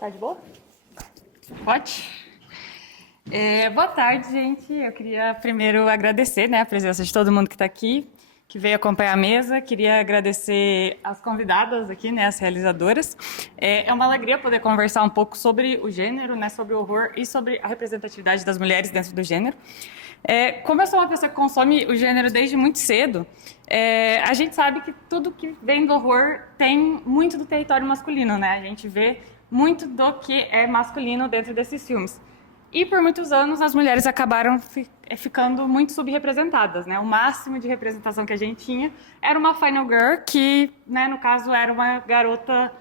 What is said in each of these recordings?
Tá de boa? Pode? Boa tarde, gente. Eu queria primeiro agradecer, né, a presença de todo mundo que está aqui, que veio acompanhar a mesa. Queria agradecer as convidadas aqui, né, as realizadoras. É uma alegria poder conversar um pouco sobre o gênero, né, sobre o horror e sobre a representatividade das mulheres dentro do gênero. Como eu sou uma pessoa que consome o gênero desde muito cedo, a gente sabe que tudo que vem do horror tem muito do território masculino, né? A gente vê muito do que é masculino dentro desses filmes. E por muitos anos as mulheres acabaram ficando muito subrepresentadas, né? O máximo de representação que a gente tinha era uma Final Girl, que, né, no caso, era uma garota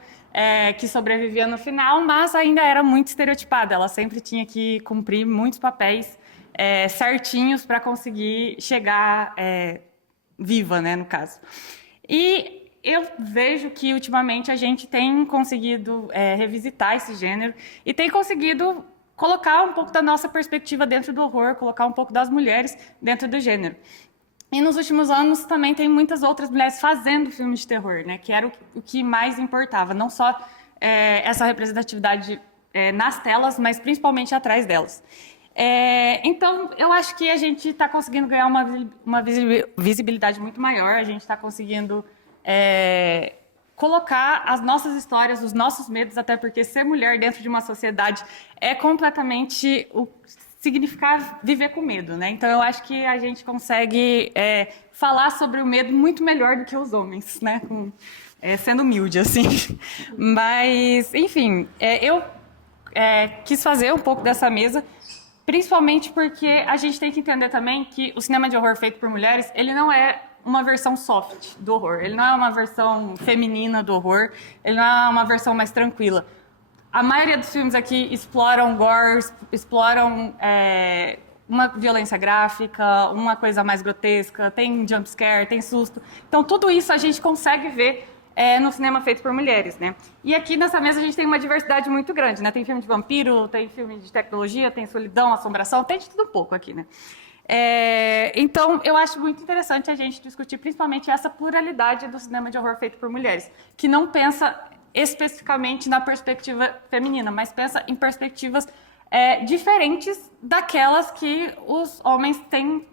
que sobrevivia no final, mas ainda era muito estereotipada. Ela sempre tinha que cumprir muitos papéis certinhos para conseguir chegar viva, né, no caso. E eu vejo que ultimamente a gente tem conseguido revisitar esse gênero e tem conseguido colocar um pouco da nossa perspectiva dentro do horror, colocar um pouco das mulheres dentro do gênero. E nos últimos anos também tem muitas outras mulheres fazendo filmes de terror, né, que era o que mais importava, não só essa representatividade nas telas, mas principalmente atrás delas. Então, eu acho que a gente está conseguindo ganhar uma visibilidade muito maior, a gente está conseguindo colocar as nossas histórias, os nossos medos, até porque ser mulher dentro de uma sociedade é completamente significar viver com medo, né? Então, eu acho que a gente consegue falar sobre o medo muito melhor do que os homens, né? Sendo humilde, assim. Mas, enfim, eu quis fazer um pouco dessa mesa, principalmente porque a gente tem que entender também que o cinema de horror feito por mulheres, ele não é uma versão soft do horror, ele não é uma versão feminina do horror, ele não é uma versão mais tranquila. A maioria dos filmes aqui exploram gore, exploram uma violência gráfica, uma coisa mais grotesca, tem jumpscare, tem susto. Então, tudo isso a gente consegue ver no cinema feito por mulheres, né? E aqui nessa mesa a gente tem uma diversidade muito grande, né? Tem filme de vampiro, tem filme de tecnologia, tem solidão, assombração, tem de tudo um pouco aqui, né? Então, eu acho muito interessante a gente discutir principalmente essa pluralidade do cinema de horror feito por mulheres, que não pensa especificamente na perspectiva feminina, mas pensa em perspectivas diferentes daquelas que os homens têm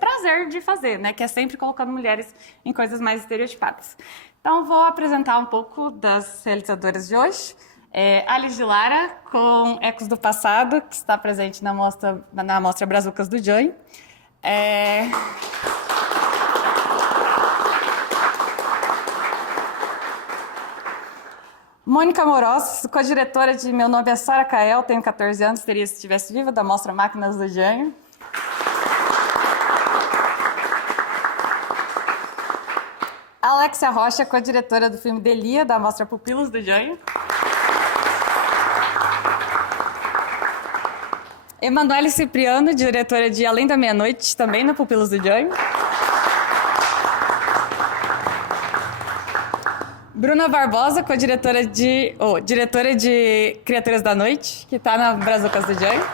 prazer de fazer, né? Que é sempre colocando mulheres em coisas mais estereotipadas. Então, vou apresentar um pouco das realizadoras de hoje. Alice de Lara, com Ecos do Passado, que está presente na mostra Brazucas do Joy. Mônica Moroz, co-diretora de Meu Nome é Sara Kael, tenho 14 anos, teria se estivesse viva, da mostra Máquinas do Jânio. Alexia Rocha, co-diretora do filme Delia, da mostra Pupilos do Jânio. Emanuele Cipriano, diretora de Além da Meia-Noite, também na Pupilos do Jânio. Bruna Barbosa, diretora de Criaturas da Noite, que está na Brazucas do Jânio.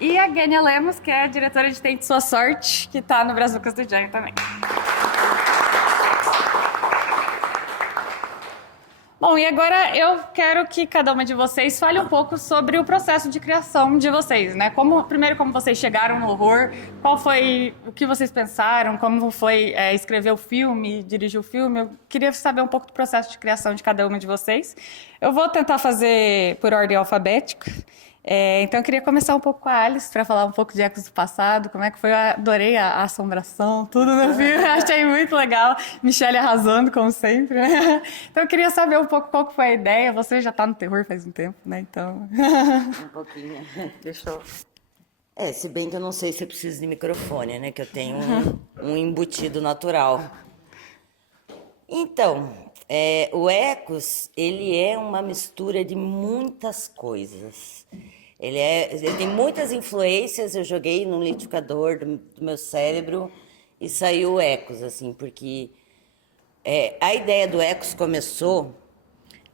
E a Gênia Lemos, que é a diretora de Tente Sua Sorte, que está no Brazucas do Jânio também. Bom, e agora eu quero que cada uma de vocês fale um pouco sobre o processo de criação de vocês, né? Primeiro, como vocês chegaram no horror, qual foi o que vocês pensaram, como foi escrever o filme, dirigir o filme. Eu queria saber um pouco do processo de criação de cada uma de vocês. Eu vou tentar fazer por ordem alfabética. Então, eu queria começar um pouco com a Alice, para falar um pouco de Ecos do Passado, como é que foi. Eu adorei a assombração, tudo no filme, achei muito legal. Michelle arrasando, como sempre, né? Então, eu queria saber um pouco qual que foi a ideia. Você já está no terror faz um tempo, né? Então... Um pouquinho. Deixa eu... se bem que eu não sei se eu preciso de microfone, né? Que eu tenho um embutido natural. Então, o Ecos, ele é uma mistura de muitas coisas. Ele tem muitas influências, eu joguei no liquidificador do meu cérebro e saiu o Ecos, assim, porque a ideia do Ecos começou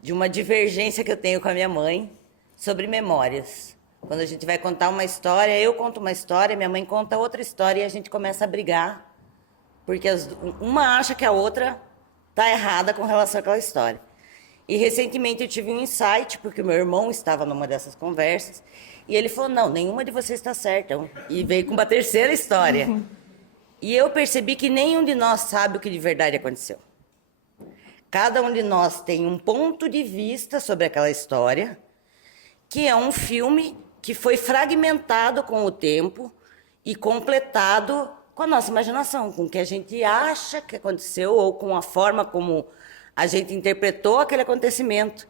de uma divergência que eu tenho com a minha mãe sobre memórias. Quando a gente vai contar uma história, eu conto uma história, minha mãe conta outra história e a gente começa a brigar, porque uma acha que a outra está errada com relação àquela história. E recentemente eu tive um insight, porque o meu irmão estava numa dessas conversas, e ele falou, não, nenhuma de vocês está certa. E veio com uma terceira história. E eu percebi que nenhum de nós sabe o que de verdade aconteceu. Cada um de nós tem um ponto de vista sobre aquela história, que é um filme que foi fragmentado com o tempo e completado com a nossa imaginação, com o que a gente acha que aconteceu ou com a forma como a gente interpretou aquele acontecimento.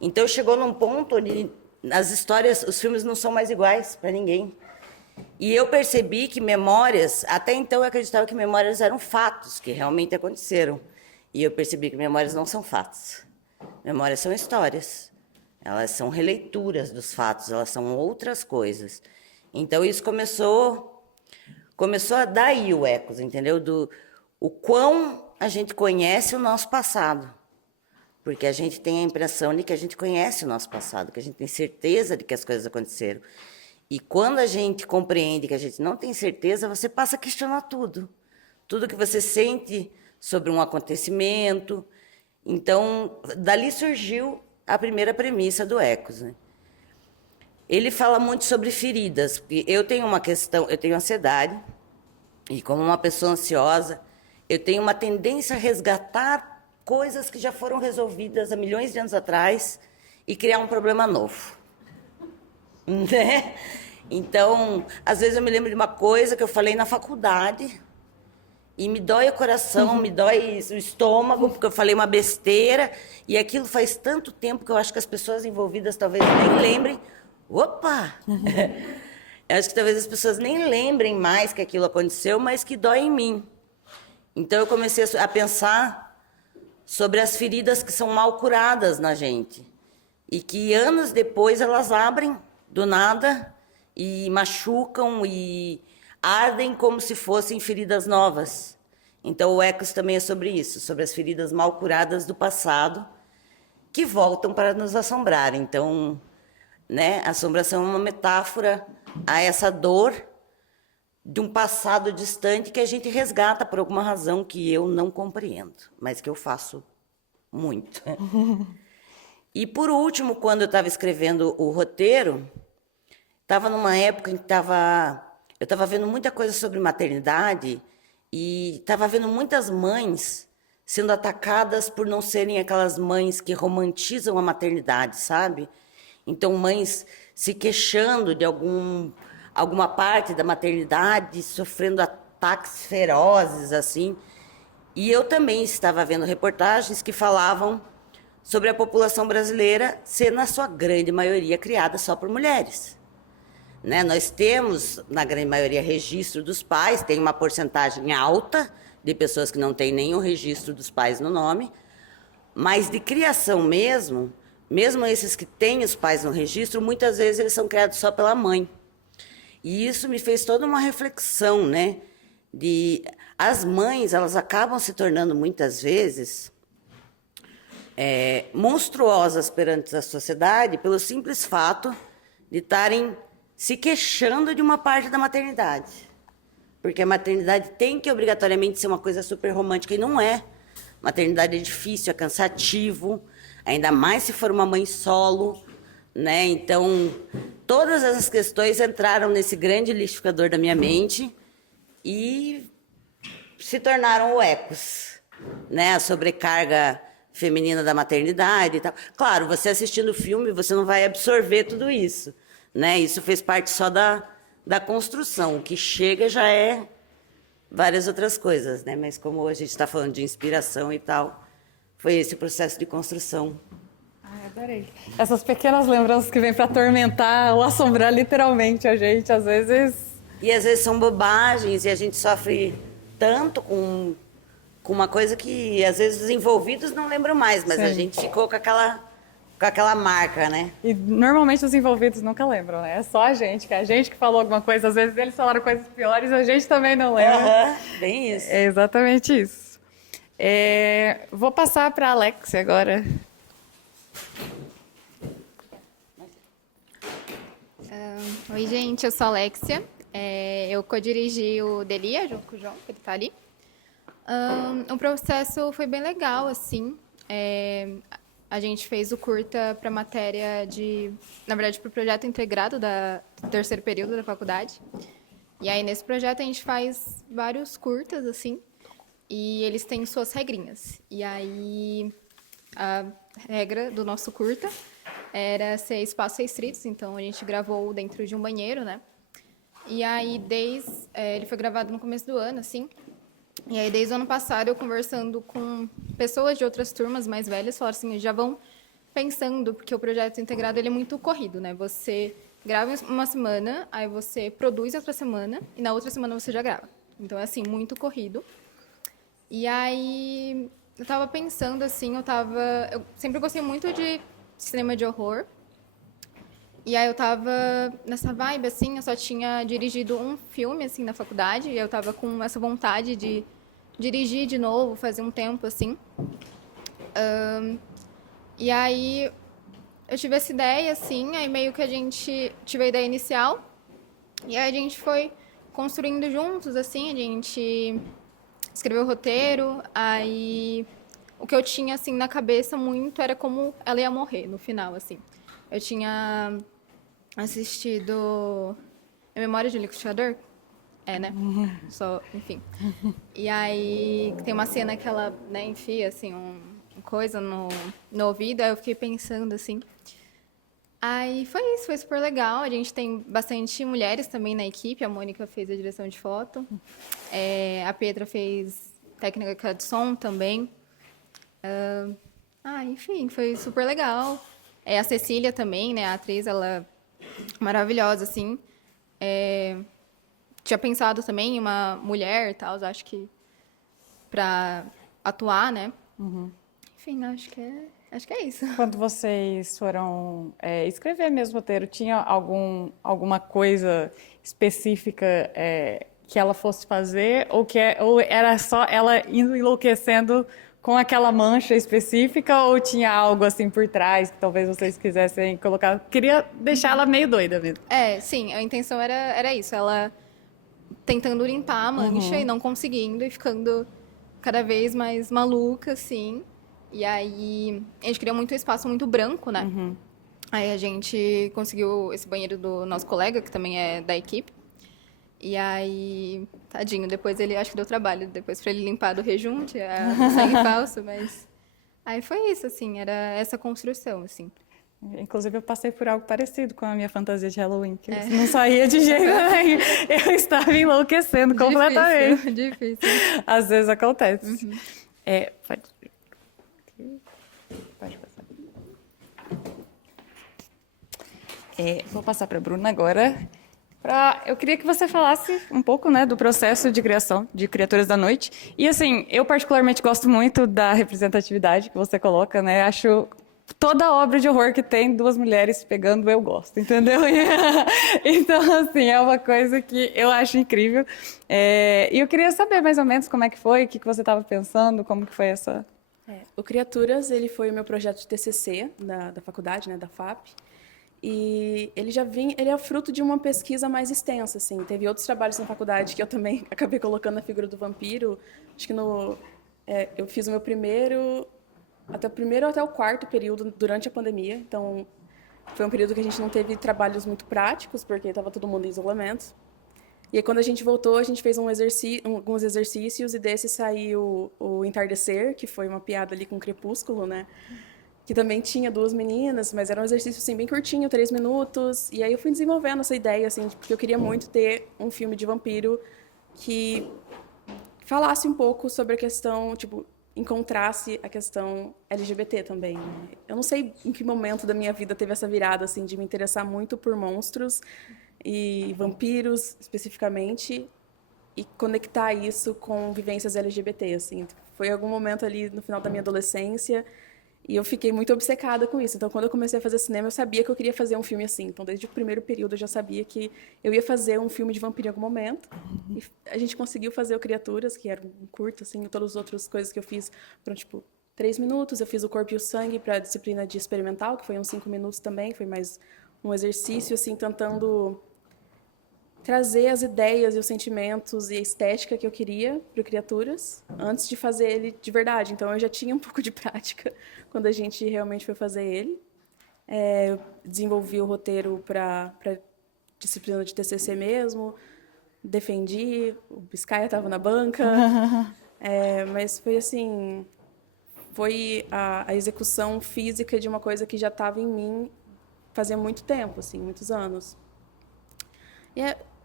Então chegou num ponto onde as histórias, os filmes não são mais iguais para ninguém. E eu percebi que memórias, até então eu acreditava que memórias eram fatos que realmente aconteceram. E eu percebi que memórias não são fatos. Memórias são histórias. Elas são releituras dos fatos, elas são outras coisas. Então isso começou a dar aí o ecos, entendeu? O quão a gente conhece o nosso passado. Porque a gente tem a impressão de que a gente conhece o nosso passado, que a gente tem certeza de que as coisas aconteceram. E quando a gente compreende que a gente não tem certeza, você passa a questionar tudo. Tudo que você sente sobre um acontecimento. Então, dali surgiu a primeira premissa do Ecos, né? Ele fala muito sobre feridas, porque eu tenho uma questão, eu tenho ansiedade, e como uma pessoa ansiosa, eu tenho uma tendência a resgatar coisas que já foram resolvidas há milhões de anos atrás e criar um problema novo. Né? Então, às vezes eu me lembro de uma coisa que eu falei na faculdade e me dói o coração, me dói o estômago, porque eu falei uma besteira e aquilo faz tanto tempo que eu acho que as pessoas envolvidas talvez nem lembrem. Opa! Eu acho que talvez as pessoas nem lembrem mais que aquilo aconteceu, mas que dói em mim. Então eu comecei a pensar sobre as feridas que são mal curadas na gente e que anos depois elas abrem do nada e machucam e ardem como se fossem feridas novas. Então o Ecos também é sobre isso, sobre as feridas mal curadas do passado que voltam para nos assombrar. Então, né, a assombração é uma metáfora a essa dor de um passado distante que a gente resgata por alguma razão que eu não compreendo, mas que eu faço muito. E por último, quando eu estava escrevendo o roteiro, estava numa época em que eu estava vendo muita coisa sobre maternidade e estava vendo muitas mães sendo atacadas por não serem aquelas mães que romantizam a maternidade, sabe? Então, mães se queixando de alguma parte da maternidade, sofrendo ataques ferozes, assim. E eu também estava vendo reportagens que falavam sobre a população brasileira ser, na sua grande maioria, criada só por mulheres. Né? Nós temos, na grande maioria, registro dos pais, tem uma porcentagem alta de pessoas que não têm nenhum registro dos pais no nome, mas de criação mesmo esses que têm os pais no registro, muitas vezes eles são criados só pela mãe. E isso me fez toda uma reflexão, né? As mães, elas acabam se tornando muitas vezes monstruosas perante a sociedade pelo simples fato de estarem se queixando de uma parte da maternidade. Porque a maternidade tem que obrigatoriamente ser uma coisa super romântica, e não é. Maternidade é difícil, é cansativo, ainda mais se for uma mãe solo, né? Então, todas essas questões entraram nesse grande liquidificador da minha mente e se tornaram o Ecos, né? A sobrecarga feminina da maternidade e tal. Claro, você assistindo o filme, você não vai absorver tudo isso, né? Isso fez parte só da construção. O que chega já é várias outras coisas, né? Mas como a gente está falando de inspiração e tal, foi esse o processo de construção. Ai, adorei. Essas pequenas lembranças que vêm para atormentar ou assombrar literalmente a gente, às vezes. E às vezes são bobagens e a gente sofre tanto com uma coisa que às vezes os envolvidos não lembram mais, mas Sim. A gente ficou com aquela marca, né? E normalmente os envolvidos nunca lembram, né? É só a gente, que é a gente que falou alguma coisa, às vezes eles falaram coisas piores, a gente também não lembra. Bem isso. É exatamente isso. Vou passar para a Alexia agora. Oi, gente, eu sou a Alexia. Eu co-dirigi o Delia, junto com o João, que ele está ali. O processo foi bem legal, assim. a gente fez o curta para matéria na verdade, para o projeto integrado do terceiro período da faculdade. E aí, nesse projeto, a gente faz vários curtas, assim, e eles têm suas regrinhas. E aí, a regra do nosso curta era ser espaços restritos, então a gente gravou dentro de um banheiro, né? E aí, ele foi gravado no começo do ano, assim, e aí, desde o ano passado, eu conversando com pessoas de outras turmas mais velhas, falaram assim, já vão pensando, porque o projeto integrado ele é muito corrido, né? Você grava uma semana, aí você produz outra semana, e na outra semana você já grava. Então, é assim, muito corrido. E aí, eu tava pensando, assim, eu sempre gostei muito de cinema de horror, e aí eu tava nessa vibe, assim, eu só tinha dirigido um filme, assim, na faculdade, e eu tava com essa vontade de dirigir de novo, fazer um tempo, assim. E aí eu tive essa ideia, assim, aí meio que a gente tive a ideia inicial, e aí a gente foi construindo juntos, assim, a gente escreveu o roteiro, aí o que eu tinha, assim, na cabeça muito era como ela ia morrer no final, assim. Eu tinha assistido A Memória de um Liquidificador? É, né? Só, enfim. E aí tem uma cena que ela, né, enfia, assim, uma coisa no ouvido, aí eu fiquei pensando, assim. Aí foi isso, foi super legal. A gente tem bastante mulheres também na equipe. A Mônica fez a direção de foto. A Petra fez técnica de som também. Enfim, foi super legal. A Cecília também, né, a atriz, ela é maravilhosa, assim. Tinha pensado também em uma mulher e tal, acho que pra atuar, né? Enfim, acho que é isso. Quando vocês foram escrever mesmo o roteiro, tinha alguma coisa específica que ela fosse fazer ou era só ela indo enlouquecendo com aquela mancha específica ou tinha algo assim por trás que talvez vocês quisessem colocar? Queria deixar ela meio doida mesmo. Sim, a intenção era isso, ela tentando limpar a mancha e não conseguindo e ficando cada vez mais maluca, assim. E aí, a gente queria muito um espaço muito branco, né? Aí a gente conseguiu esse banheiro do nosso colega, que também é da equipe. E aí, tadinho, depois ele, acho que deu trabalho, depois pra ele limpar do rejunte, o sangue falso, mas... Aí foi isso, assim, era essa construção, assim. Inclusive, eu passei por algo parecido com a minha fantasia de Halloween, que não saía de jeito nenhum. Eu estava enlouquecendo completamente. Difícil. Às vezes acontece. Pode passar. Vou passar para a Bruna agora. Eu queria que você falasse um pouco, né, do processo de criação de Criaturas da Noite. E, assim, eu particularmente gosto muito da representatividade que você coloca, né? Acho toda obra de horror que tem duas mulheres pegando, eu gosto, entendeu? Então, assim, é uma coisa que eu acho incrível. E eu queria saber mais ou menos como é que foi, o que você estava pensando, como que foi essa... O Criaturas, ele foi o meu projeto de TCC da faculdade, né, da FAP. E ele é fruto de uma pesquisa mais extensa, assim. Teve outros trabalhos na faculdade que eu também acabei colocando a figura do vampiro. Acho que eu fiz o meu primeiro até o quarto período durante a pandemia. Então, foi um período que a gente não teve trabalhos muito práticos, porque estava todo mundo em isolamento. E aí, quando a gente voltou, a gente fez alguns exercícios, e desse saiu o Entardecer, que foi uma piada ali com o Crepúsculo, né? Que também tinha duas meninas, mas era um exercício assim, bem curtinho, 3 minutos. E aí eu fui desenvolvendo essa ideia, assim, porque eu queria muito ter um filme de vampiro que falasse um pouco sobre a questão, tipo, encontrasse a questão LGBT também, né? Eu não sei em que momento da minha vida teve essa virada, assim, de me interessar muito por monstros e vampiros, especificamente, e conectar isso com vivências LGBT, assim. Foi algum momento ali no final da minha adolescência. E eu fiquei muito obcecada com isso. Então, quando eu comecei a fazer cinema, eu sabia que eu queria fazer um filme assim. Então, desde o primeiro período, eu já sabia que eu ia fazer um filme de vampiro em algum momento. E a gente conseguiu fazer o Criaturas, que era um curto, assim. Todas as outras coisas que eu fiz foram, tipo, 3 minutos. Eu fiz o Corpo e o Sangue para a disciplina de experimental, que foi uns 5 minutos também. Foi mais um exercício, assim, tentando trazer as ideias e os sentimentos e a estética que eu queria para o Criaturas antes de fazer ele de verdade. Então eu já tinha um pouco de prática quando a gente realmente foi fazer ele. Eu desenvolvi o roteiro para disciplina de TCC mesmo, defendi, o Biscaia estava na banca, mas foi assim, foi a execução física de uma coisa que já estava em mim fazia muito tempo, assim, muitos anos. E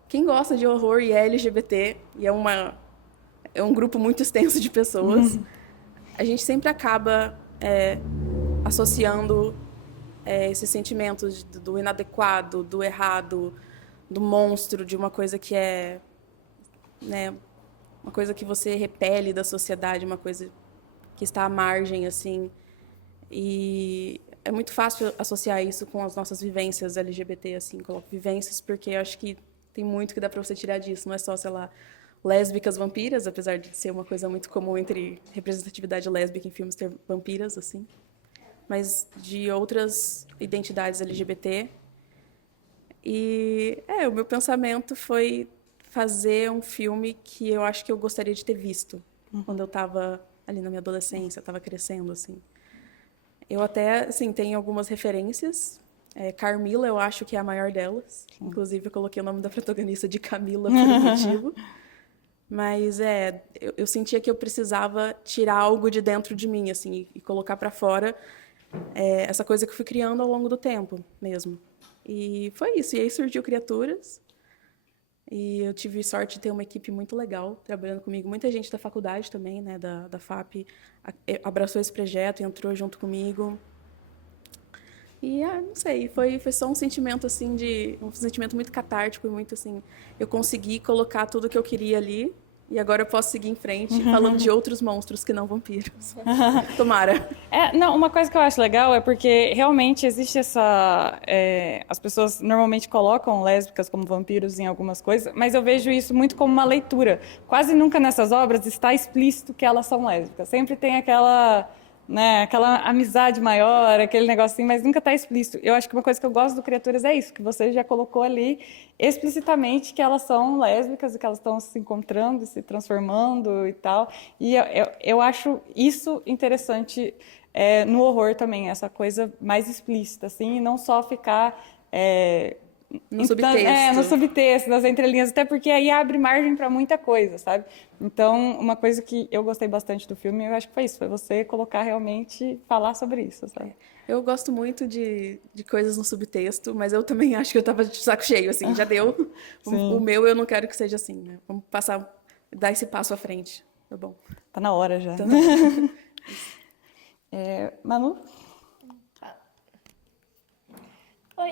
quem gosta de horror e é LGBT, e é um grupo muito extenso de pessoas, a gente sempre acaba associando esses sentimentos do inadequado, do errado, do monstro, de uma coisa que é, né, uma coisa que você repele da sociedade, uma coisa que está à margem, assim. E é muito fácil associar isso com as nossas vivências LGBT, assim, coloco vivências, porque eu acho que tem muito que dá para você tirar disso, não é só, sei lá, lésbicas vampiras, apesar de ser uma coisa muito comum entre representatividade lésbica em filmes ter vampiras, assim, mas de outras identidades LGBT. E o meu pensamento foi fazer um filme que eu acho que eu gostaria de ter visto quando eu estava ali na minha adolescência, estava crescendo, assim. Eu até, assim, tenho algumas referências. Carmila, eu acho que é a maior delas. Inclusive, eu coloquei o nome da protagonista de Camila por um motivo. Mas eu sentia que eu precisava tirar algo de dentro de mim, assim, e colocar para fora essa coisa que eu fui criando ao longo do tempo mesmo. E foi isso. E aí surgiu Criaturas. E eu tive sorte de ter uma equipe muito legal trabalhando comigo. Muita gente da faculdade também, né, da FAP, abraçou esse projeto e entrou junto comigo. E, não sei, foi só um sentimento, assim, um sentimento muito catártico e muito, assim, eu consegui colocar tudo que eu queria ali. E agora eu posso seguir em frente falando de outros monstros que não vampiros. Tomara. Não, uma coisa que eu acho legal é porque realmente existe essa... as pessoas normalmente colocam lésbicas como vampiros em algumas coisas, mas eu vejo isso muito como uma leitura. Quase nunca nessas obras está explícito que elas são lésbicas. Sempre tem aquela amizade maior, aquele negocinho, mas nunca está explícito. Eu acho que uma coisa que eu gosto do Criaturas é isso, que você já colocou ali explicitamente que elas são lésbicas e que elas estão se encontrando, se transformando e tal. E eu acho isso interessante no horror também, essa coisa mais explícita, assim, e não só ficar... no subtexto. No subtexto, nas entrelinhas, até porque aí abre margem para muita coisa, sabe? Então, uma coisa que eu gostei bastante do filme, eu acho que foi isso, foi você colocar realmente, falar sobre isso, sabe? Eu gosto muito de coisas no subtexto, mas eu também acho que eu tava de saco cheio, assim, já deu. O meu eu não quero que seja assim, né? Vamos dar esse passo à frente, tá bom. Tá na hora já. Tá na hora. Manu? Oi.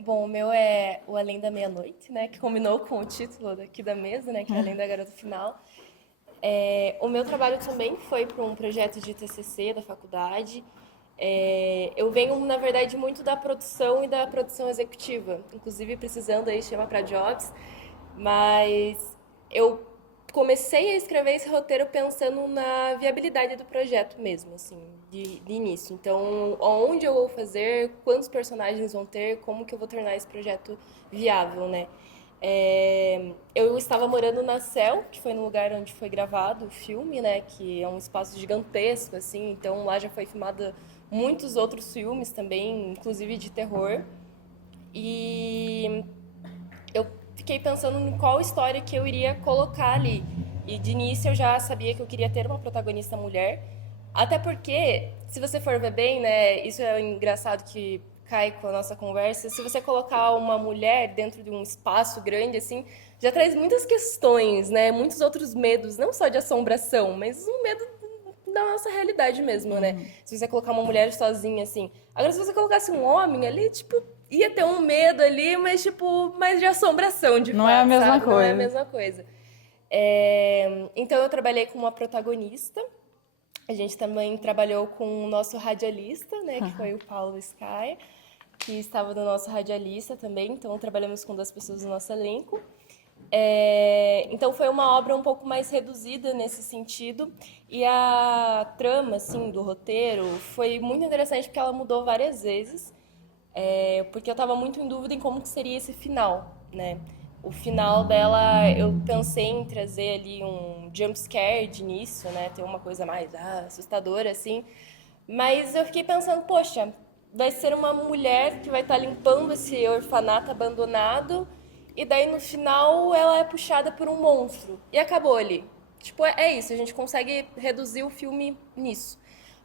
Bom, o meu é O Além da Meia-Noite, né? Que combinou com o título daqui da mesa, né? Que é Além da Garota Final. O meu trabalho também foi para um projeto de TCC da faculdade. Eu venho, na verdade, muito da produção e da produção executiva. Inclusive, precisando aí chamar para jobs. Mas eu comecei a escrever esse roteiro pensando na viabilidade do projeto mesmo, assim, de início. Então, onde eu vou fazer, quantos personagens vão ter, como que eu vou tornar esse projeto viável, né? Eu estava morando na Cel, que foi no lugar onde foi gravado o filme, né? Que é um espaço gigantesco, assim. Então, lá já foi filmado muitos outros filmes também, inclusive de terror. E eu fiquei pensando em qual história que eu iria colocar ali. E de início eu já sabia que eu queria ter uma protagonista mulher. Até porque, se você for ver bem, né, isso é engraçado que cai com a nossa conversa, se você colocar uma mulher dentro de um espaço grande, assim, já traz muitas questões, né, muitos outros medos, não só de assombração, mas um medo da nossa realidade mesmo, né? Se você colocar uma mulher sozinha, assim. Agora, se você colocasse um homem ali, tipo, ia ter um medo ali, mas, tipo, mais de assombração, de Não fato, é a mesma sabe? coisa. Não é a mesma coisa. Então, eu trabalhei com uma protagonista. A gente também trabalhou com o nosso radialista, né? Que foi o Paulo Sky, que estava do nosso radialista também. Então, trabalhamos com 2 pessoas do nosso elenco. Então, foi uma obra um pouco mais reduzida nesse sentido. E a trama, assim, do roteiro foi muito interessante porque ela mudou várias vezes. porque eu estava muito em dúvida em como que seria esse final, né? O final dela, eu pensei em trazer ali um jump scare de início, né? Ter uma coisa mais assustadora, assim. Mas eu fiquei pensando, poxa, vai ser uma mulher que vai estar limpando esse orfanato abandonado e daí no final ela é puxada por um monstro. E acabou ali. Tipo, é isso, a gente consegue reduzir o filme nisso.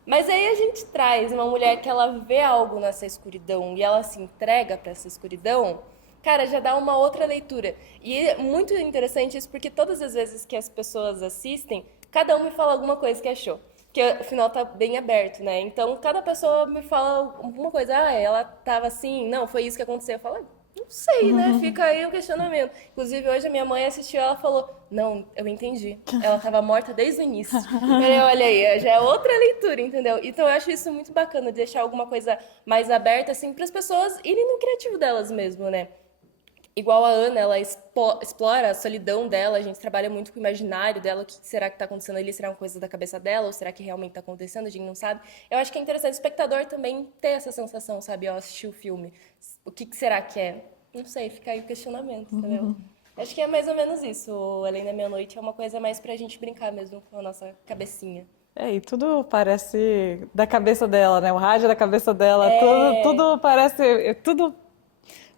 Mas aí a gente traz uma mulher que ela vê algo nessa escuridão e ela se entrega para essa escuridão, cara, já dá uma outra leitura. E é muito interessante isso porque todas as vezes que as pessoas assistem, cada um me fala alguma coisa que achou. Porque o final tá bem aberto, né? Então, cada pessoa me fala alguma coisa. Ela tava assim, não, foi isso que aconteceu. Eu falo, não sei, né? Fica aí o questionamento. Inclusive, hoje a minha mãe assistiu, ela falou, não, eu entendi. Ela tava morta desde o início. Eu, olha aí, já é outra leitura, entendeu? Então, eu acho isso muito bacana, deixar alguma coisa mais aberta, assim, para as pessoas irem no criativo delas mesmo, né? Igual a Ana, ela explora a solidão dela, a gente trabalha muito com o imaginário dela, o que será que está acontecendo ali, será uma coisa da cabeça dela, ou será que realmente está acontecendo, a gente não sabe. Eu acho que é interessante o espectador também ter essa sensação, sabe, ao assistir o filme. O que será que é? Não sei, fica aí o questionamento, entendeu? Acho que é mais ou menos isso, o Além da Meia-Noite é uma coisa mais pra gente brincar mesmo com a nossa cabecinha. E tudo parece da cabeça dela, né? O rádio da cabeça dela, tudo parece... Tudo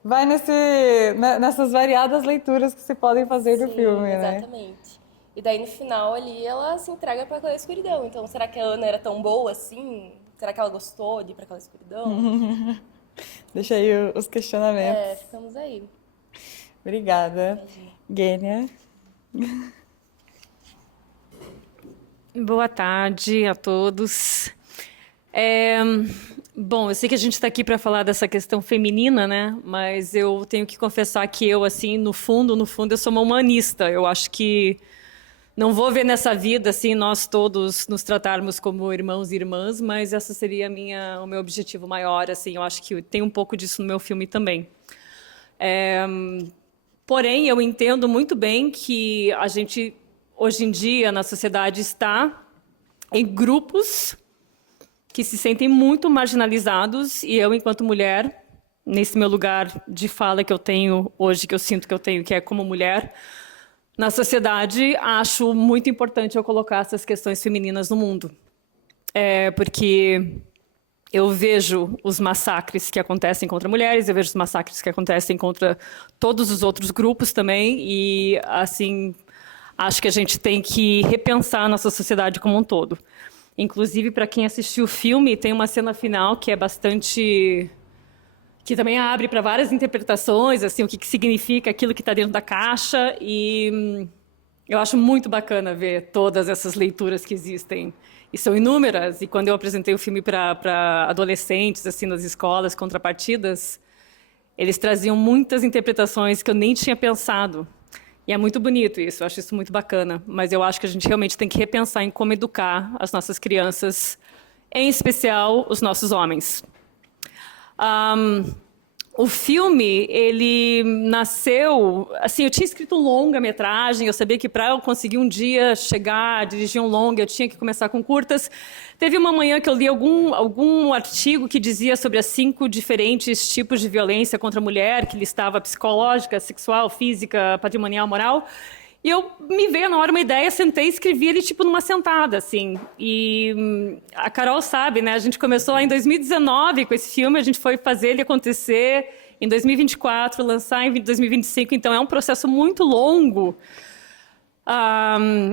vai nessas variadas leituras que se podem fazer do filme, né? Exatamente. E daí, no final, ali, ela se entrega para aquela escuridão. Então, será que a Ana era tão boa assim? Será que ela gostou de ir para aquela escuridão? Deixa aí os questionamentos. Ficamos aí. Obrigada. Gênia. Boa tarde a todos. Bom, eu sei que a gente está aqui para falar dessa questão feminina, né? Mas eu tenho que confessar que eu, assim, no fundo, eu sou uma humanista. Eu acho que não vou ver nessa vida, assim, nós todos nos tratarmos como irmãos e irmãs, mas essa seria o meu objetivo maior, assim. Eu acho que tem um pouco disso no meu filme também. Porém, eu entendo muito bem que a gente, hoje em dia, na sociedade, está em grupos que se sentem muito marginalizados, e eu, enquanto mulher, nesse meu lugar de fala que eu tenho hoje, que eu sinto que eu tenho, que é como mulher, na sociedade, acho muito importante eu colocar essas questões femininas no mundo. Porque eu vejo os massacres que acontecem contra mulheres, eu vejo os massacres que acontecem contra todos os outros grupos também, e, assim, acho que a gente tem que repensar a nossa sociedade como um todo. Inclusive, para quem assistiu o filme, tem uma cena final que é bastante... que também abre para várias interpretações, assim, o que significa aquilo que está dentro da caixa, e eu acho muito bacana ver todas essas leituras que existem, e são inúmeras, e quando eu apresentei o filme para adolescentes, assim, nas escolas, contrapartidas, eles traziam muitas interpretações que eu nem tinha pensado. E é muito bonito isso, eu acho isso muito bacana. Mas eu acho que a gente realmente tem que repensar em como educar as nossas crianças, em especial os nossos homens. O filme, ele nasceu... Assim, eu tinha escrito um longa-metragem, eu sabia que para eu conseguir um dia chegar a dirigir um longa, eu tinha que começar com curtas. Teve uma manhã que eu li algum artigo que dizia sobre as 5 diferentes tipos de violência contra a mulher, que listava psicológica, sexual, física, patrimonial, moral. E eu me veio na hora uma ideia, sentei e escrevi ele tipo numa sentada, assim. E a Carol sabe, né? A gente começou lá em 2019 com esse filme, a gente foi fazer ele acontecer em 2024, lançar em 2025, então é um processo muito longo.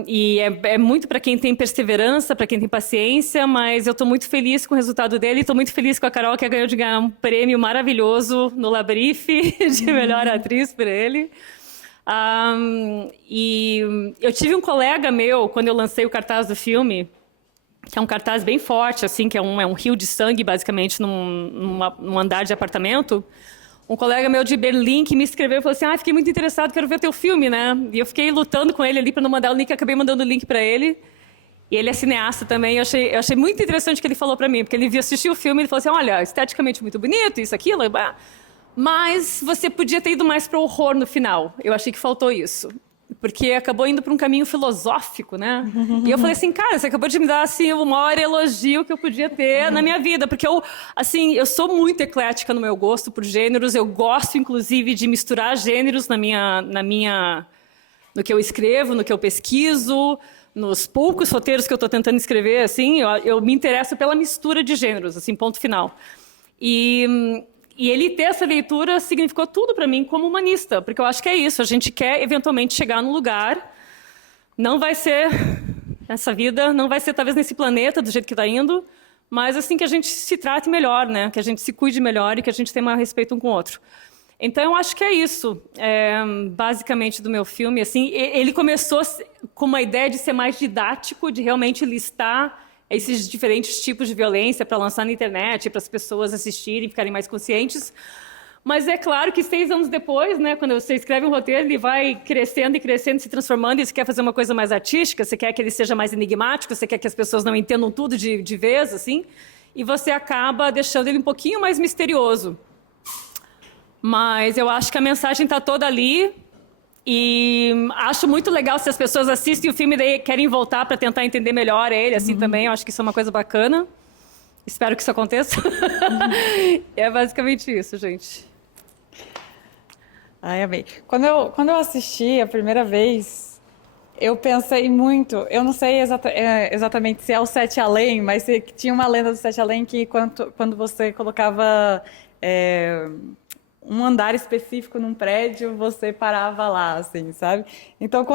E é muito para quem tem perseverança, para quem tem paciência, mas eu estou muito feliz com o resultado dele, estou muito feliz com a Carol, que ganhou de ganhar um prêmio maravilhoso no Labrife de melhor atriz por ele. E eu tive um colega meu, quando eu lancei o cartaz do filme, que é um cartaz bem forte, assim, que é um rio de sangue, basicamente, num andar de apartamento. Um colega meu de Berlim que me escreveu e falou assim, fiquei muito interessado, quero ver teu filme, né? E eu fiquei lutando com ele ali para não mandar o link, acabei mandando o link para ele. E ele é cineasta também, eu achei muito interessante o que ele falou para mim, porque ele assistiu o filme e ele falou assim, olha, esteticamente muito bonito, isso, aquilo, mas você podia ter ido mais para o horror no final. Eu achei que faltou isso. porque acabou indo para um caminho filosófico, né? E eu falei assim, cara, você acabou de me dar assim o maior elogio que eu podia ter na minha vida, porque eu sou muito eclética no meu gosto por gêneros, eu gosto inclusive de misturar gêneros no que eu escrevo, no que eu pesquiso, nos poucos roteiros que eu estou tentando escrever, assim, eu me interesso pela mistura de gêneros, assim, ponto final. E ele ter essa leitura significou tudo para mim como humanista, porque eu acho que é isso, a gente quer eventualmente chegar num lugar, não vai ser nessa vida, não vai ser talvez nesse planeta do jeito que está indo, mas assim que a gente se trate melhor, né? Que a gente se cuide melhor e que a gente tenha maior respeito um com o outro. Então eu acho que é isso, basicamente do meu filme. Assim, ele começou com uma ideia de ser mais didático, de realmente listar esses diferentes tipos de violência para lançar na internet, para as pessoas assistirem, ficarem mais conscientes. Mas é claro que 6 anos depois, né, quando você escreve um roteiro, ele vai crescendo e crescendo, se transformando, e você quer fazer uma coisa mais artística, você quer que ele seja mais enigmático, você quer que as pessoas não entendam tudo de vez, assim, e você acaba deixando ele um pouquinho mais misterioso. Mas eu acho que a mensagem está toda ali. E acho muito legal se as pessoas assistem o filme e daí querem voltar para tentar entender melhor ele, assim, também. Eu acho que isso é uma coisa bacana. Espero que isso aconteça. É basicamente isso, gente. Ai, amei. Quando eu assisti a primeira vez, eu pensei muito. Eu não sei exatamente se é o Sete Além, mas tinha uma lenda do Sete Além que quando você colocava um andar específico num prédio, você parava lá, assim, sabe? Então,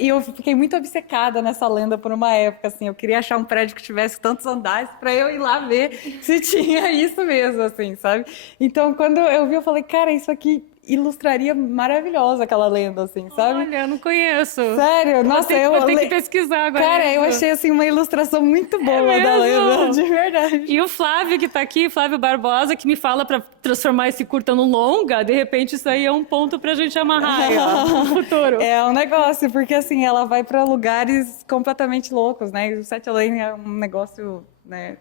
eu fiquei muito obcecada nessa lenda por uma época, assim, eu queria achar um prédio que tivesse tantos andares para eu ir lá ver se tinha isso mesmo, assim, sabe? Então, quando eu vi, eu falei, cara, isso aqui ilustraria maravilhosa aquela lenda, assim, sabe? Olha, eu não conheço. Sério? Nossa, vou ter que pesquisar agora. Cara, eu achei, assim, uma ilustração muito boa da lenda, de verdade. E o Flávio que está aqui, Flávio Barbosa, que me fala para transformar esse curta num longa, de repente isso aí é um ponto pra gente amarrar aí, ó, no futuro. É um negócio, porque assim, ela vai para lugares completamente loucos, né? O Sete Além é um negócio, né,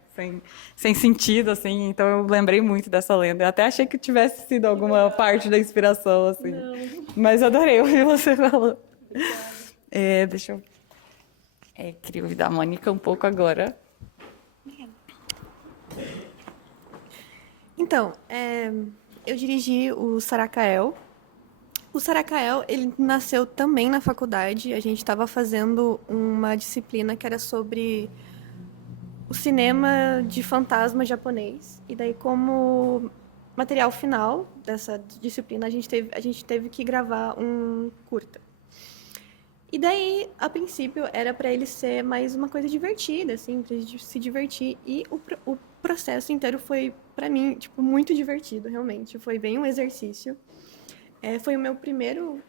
sem sentido, assim, então eu lembrei muito dessa lenda. Eu até achei que tivesse sido alguma parte da inspiração, assim. Não. Mas adorei ouvir você falando. Deixa eu... queria ouvir da Mônica um pouco agora. Então, eu dirigi o Saracael. O Saracael, ele nasceu também na faculdade. A gente estava fazendo uma disciplina que era sobre o cinema de fantasma japonês. E daí, como material final dessa disciplina, a gente teve que gravar um curta. E daí, a princípio, era para ele ser mais uma coisa divertida, assim, pra gente se divertir. E o processo inteiro foi, para mim, tipo, muito divertido, realmente. Foi bem um exercício. Foi o meu primeiro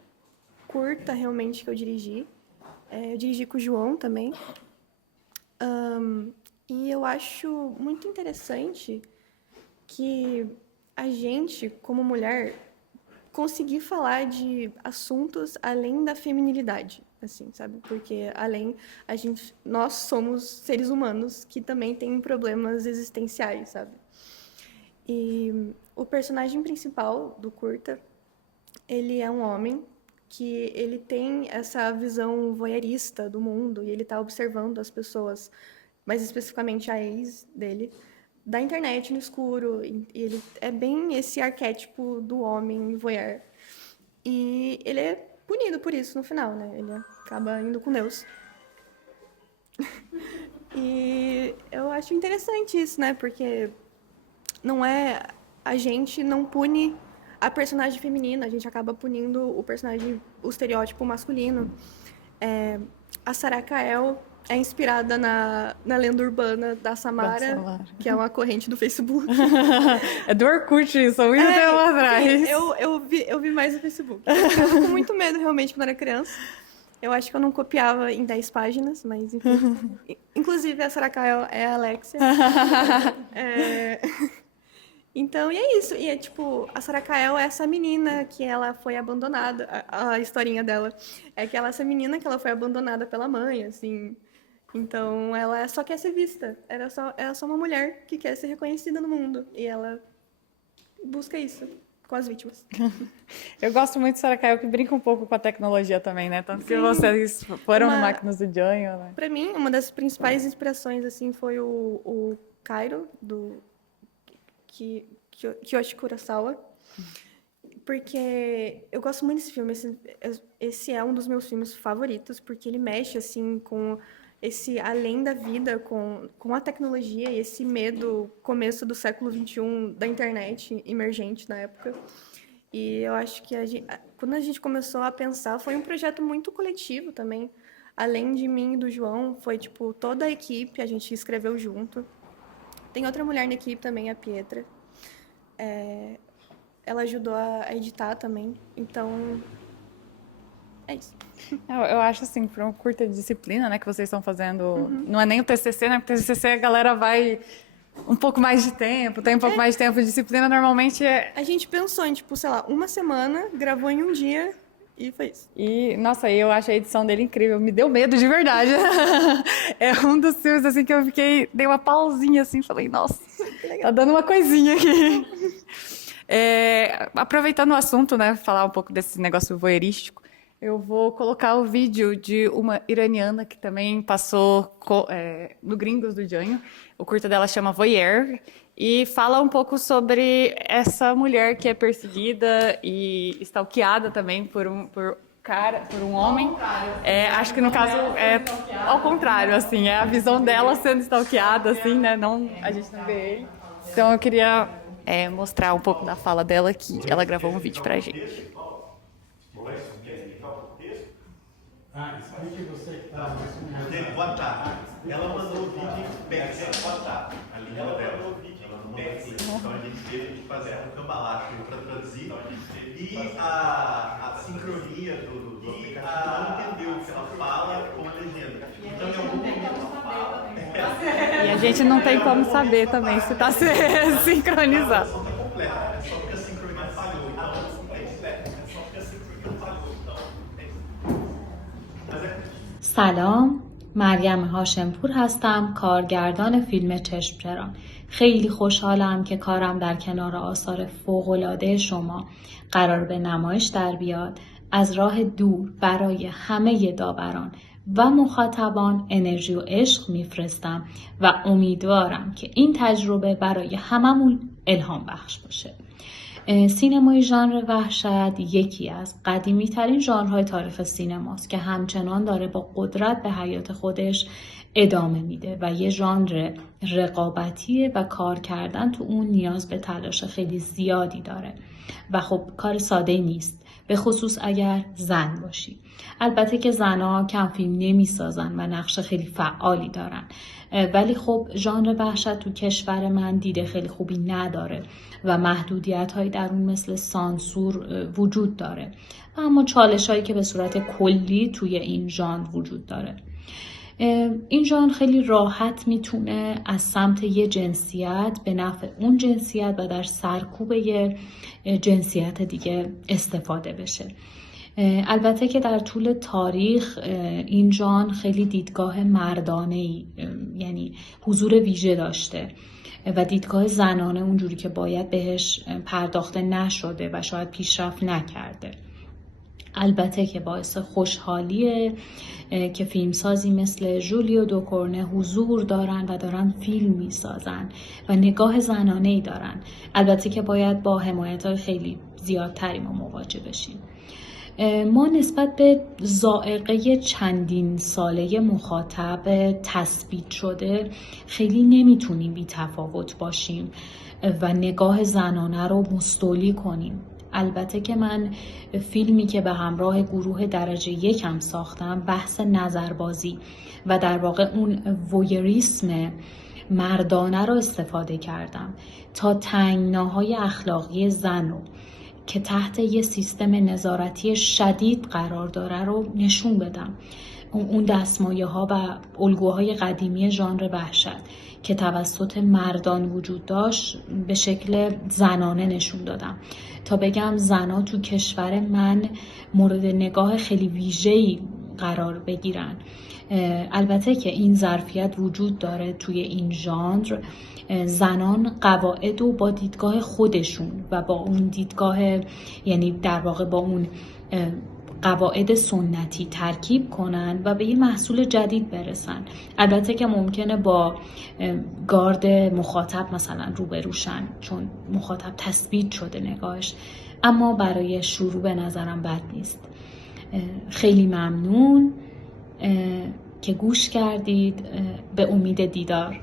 curta, realmente, que eu dirigi. Eu dirigi com o João também. E eu acho muito interessante que a gente, como mulher, conseguir falar de assuntos além da feminilidade, assim, sabe? Porque nós somos seres humanos que também têm problemas existenciais, sabe? E o personagem principal do curta, ele é um homem que ele tem essa visão voyeurista do mundo e ele está observando as pessoas, mais especificamente a ex dele, da internet no escuro. E ele é bem esse arquétipo do homem voyeur. E ele é punido por isso no final, né? Ele acaba indo com Deus. E eu acho interessante isso, né? Porque a gente não pune a personagem feminina, a gente acaba punindo o estereótipo masculino. A Saracael é inspirada na lenda urbana da Samara, que é uma corrente do Facebook. É do Orkut isso, há muito tempo atrás. Eu vi mais no Facebook. Eu ficava com muito medo, realmente, quando era criança. Eu acho que eu não copiava em 10 páginas, mas enfim. Inclusive, a Saracael é a Alexia. Então, e é isso. E a Saracael é essa menina que ela foi abandonada. A historinha dela é que essa menina que ela foi abandonada pela mãe, assim. Então, ela só quer ser vista. Ela é só uma mulher que quer ser reconhecida no mundo. E ela busca isso com as vítimas. Eu gosto muito de Sorakawa, que brinca um pouco com a tecnologia também, né? Tanto que vocês foram no Máquinas do Janho, né? Para mim, uma das principais inspirações assim foi o Cairo, do Kiyoshi Kurosawa. Porque eu gosto muito desse filme. Esse é um dos meus filmes favoritos, porque ele mexe assim com esse além da vida, com a tecnologia e esse medo, começo do século XXI, da internet emergente na época. E eu acho que quando a gente começou a pensar, foi um projeto muito coletivo também. Além de mim e do João, foi tipo toda a equipe, a gente escreveu junto. Tem outra mulher na equipe também, a Pietra. Ela ajudou a editar também, então é isso. Eu acho assim, para uma curta disciplina, né, que vocês estão fazendo, não é nem o TCC, né, porque o TCC a galera vai um pouco mais de tempo, tem um pouco mais de tempo de disciplina, normalmente é... A gente pensou em, tipo, sei lá, uma semana, gravou em um dia e foi isso. E, nossa, eu acho a edição dele incrível, me deu medo de verdade. É um dos filmes, assim, que eu dei uma pausinha, assim, falei, nossa, tá dando uma coisinha aqui. Aproveitando o assunto, né, falar um pouco desse negócio voyeurístico, eu vou colocar o vídeo de uma iraniana que também passou no Gringos do Janho. O curta dela chama Voyeur e fala um pouco sobre essa mulher que é perseguida e stalkeada também por um homem. Acho que no caso é ao contrário, assim, é a visão dela sendo stalkeada, assim, né? Não, a gente não vê ele. Então eu queria mostrar um pouco da fala dela, que ela gravou um vídeo pra gente. Explique você que está boa tarde. Ela mandou o vídeo em Pérsia. Boa tarde. Ela mandou o vídeo em Pérsia. Então a gente teve que fazer um cambalacho para traduzir. E a sincronia do aplicativo não entendeu o que ela fala com a legenda. Então em algum momento... E a gente não tem como saber também se está sincronizado. سلام، مریم هاشمپور هستم، کارگردان فیلم چشمچران. خیلی خوشحالم که کارم در کنار آثار فوق‌العاده شما قرار به نمایش در بیاد. از راه دور برای همه داوران و مخاطبان انرژی و عشق میفرستم و امیدوارم که این تجربه برای هممون الهام بخش باشه. سینمای ژانر وحشت یکی از قدیمی ترین ژانرهای تاریخ سینماست که همچنان داره با قدرت به حیات خودش ادامه میده و یه ژانر رقابتیه و کار کردن تو اون نیاز به تلاش خیلی زیادی داره و خب کار ساده نیست، به خصوص اگر زن باشی. البته که زنها کم فیلم نمی سازن و نقش خیلی فعالی دارن، ولی خب ژانر وحشت تو کشور من دیده خیلی خوبی نداره و محدودیت هایی در اون مثل سانسور وجود داره و اما چالش هایی که به صورت کلی توی این ژانر وجود داره. این ژانر خیلی راحت میتونه از سمت یه جنسیت به نفع اون جنسیت و در سرکوب یه جنسیت دیگه استفاده بشه. البته که در طول تاریخ این ژانر خیلی دیدگاه مردانه‌ای، یعنی حضور ویژه داشته و دیدگاه زنانه اونجوری که باید بهش پرداخته نشده و شاید پیشرفت نکرده. البته که باعث خوشحالیه که فیلمسازی مثل ژولیو دوکورنه حضور دارن و دارن فیلم میسازن و نگاه زنانه‌ای دارن. البته که باید با حمایت‌های خیلی زیادتری ما مواجه بشیم. ما نسبت به ذائقه چندین ساله مخاطب تثبیت شده خیلی نمیتونیم بی تفاوت باشیم و نگاه زنانه رو مستولی کنیم. البته که من فیلمی که به همراه گروه درجه یکم ساختم بحث نظربازی و در واقع اون وویریسم مردانه رو استفاده کردم تا تنگناهای اخلاقی زن رو که تحت یه سیستم نظارتی شدید قرار داره رو نشون بدم. اون دستمایه ها و الگوهای قدیمی ژانر وحشت که توسط مردان وجود داشت به شکل زنانه نشون دادم تا بگم زنها تو کشور من مورد نگاه خیلی ویژه‌ای قرار بگیرن البته که این ظرفیت وجود داره توی این ژانر. زنان قواعد رو با دیدگاه خودشون و با اون دیدگاه، یعنی در واقع با اون قواعد سنتی ترکیب کنن و به یه محصول جدید برسن. البته که ممکنه با گارد مخاطب مثلا روبروشن، چون مخاطب تثبیت شده نگاهش، اما برای شروع به نظرم بد نیست. خیلی ممنون که گوش کردید. به امید دیدار.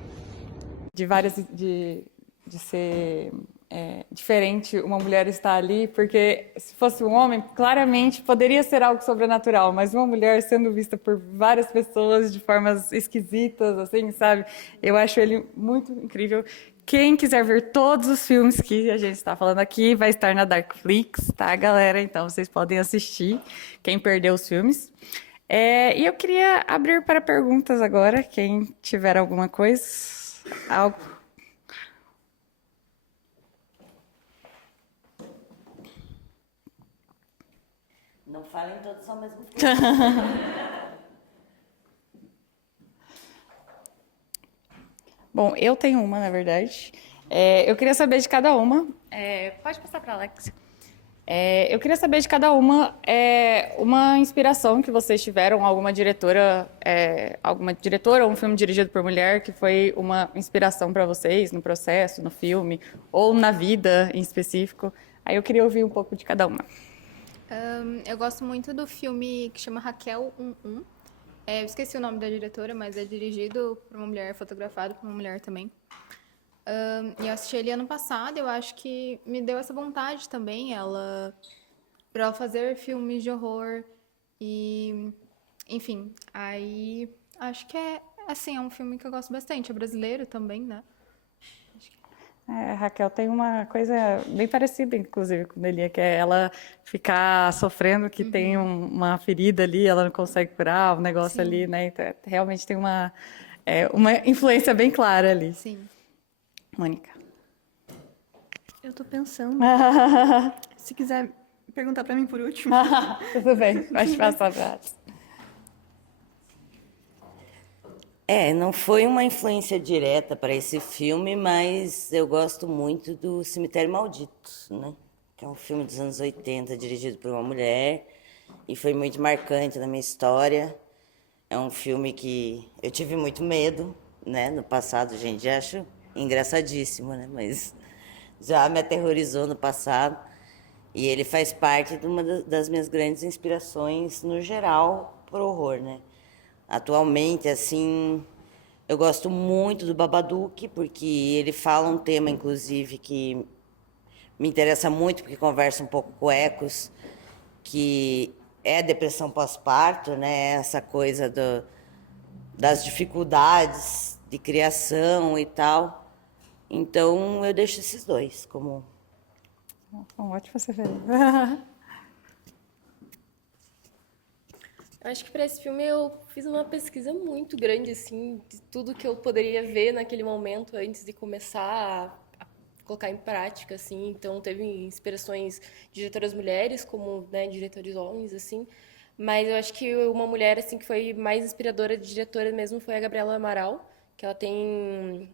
De várias de ser diferente uma mulher estar ali, porque se fosse um homem, claramente poderia ser algo sobrenatural, mas uma mulher sendo vista por várias pessoas de formas esquisitas, assim, sabe? Eu acho ele muito incrível. Quem quiser ver todos os filmes que a gente está falando aqui, vai estar na Darkflix, tá, galera? Então vocês podem assistir, quem perdeu os filmes. E eu queria abrir para perguntas agora, quem tiver alguma coisa, algo. Não falem todos ao mesmo tempo. Bom, eu tenho uma, na verdade. Eu queria saber de cada uma. Pode passar para a Alex. Eu queria saber de cada uma inspiração que vocês tiveram, alguma diretora ou um filme dirigido por mulher que foi uma inspiração para vocês no processo, no filme, ou na vida em específico. Aí eu queria ouvir um pouco de cada uma. Eu gosto muito do filme que chama Raquel 11. Eu esqueci o nome da diretora, mas é dirigido por uma mulher, fotografado por uma mulher também. E eu assisti ele ano passado, eu acho que me deu essa vontade também, para ela fazer filmes de horror e, enfim, aí acho que assim, é um filme que eu gosto bastante, é brasileiro também, né? A Raquel tem uma coisa bem parecida, inclusive, com Delia, que é ela ficar sofrendo que tem uma ferida ali, ela não consegue curar, um negócio ali, né? Então, realmente tem uma influência bem clara ali. Sim. Mônica. Eu tô pensando. Se quiser perguntar pra mim por último. Tudo bem, pode passar para Não foi uma influência direta para esse filme, mas eu gosto muito do Cemitério Maldito, né? Que é um filme dos anos 80, dirigido por uma mulher, e foi muito marcante na minha história. É um filme que eu tive muito medo, né? No passado, gente, acho engraçadíssimo, né? Mas já me aterrorizou no passado. E ele faz parte de uma das minhas grandes inspirações, no geral, para o horror, né? Atualmente, assim, eu gosto muito do Babadook, porque ele fala um tema, inclusive, que me interessa muito, porque conversa um pouco com Ecos, que é a depressão pós-parto, né? Essa coisa das dificuldades de criação e tal. Então, eu deixo esses dois como... Ótimo você ver. Acho que para esse filme eu fiz uma pesquisa muito grande, assim, de tudo que eu poderia ver naquele momento antes de começar a colocar em prática, assim. Então, teve inspirações de diretoras mulheres, como, né, diretores homens, assim. Mas eu acho que uma mulher, assim, que foi mais inspiradora de diretora mesmo foi a Gabriela Amaral, que ela tem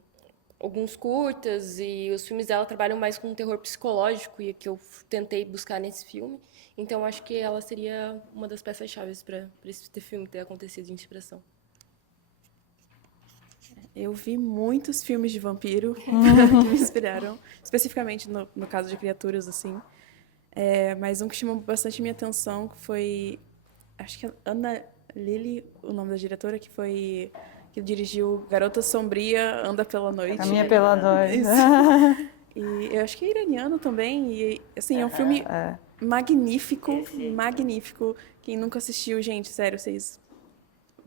alguns curtas e os filmes dela trabalham mais com terror psicológico e que eu tentei buscar nesse filme. Então, acho que ela seria uma das peças-chave para esse filme ter acontecido de inspiração. Eu vi muitos filmes de vampiro que me inspiraram, especificamente no caso de criaturas, assim. Mas um que chamou bastante minha atenção foi, acho que Ana Lili, o nome da diretora, que dirigiu Garota Sombria, Anda Pela Noite. Caminha Pela Noite. E eu acho que é iraniano também. E, assim, é um filme magnífico, magnífico. Quem nunca assistiu, gente, sério, vocês,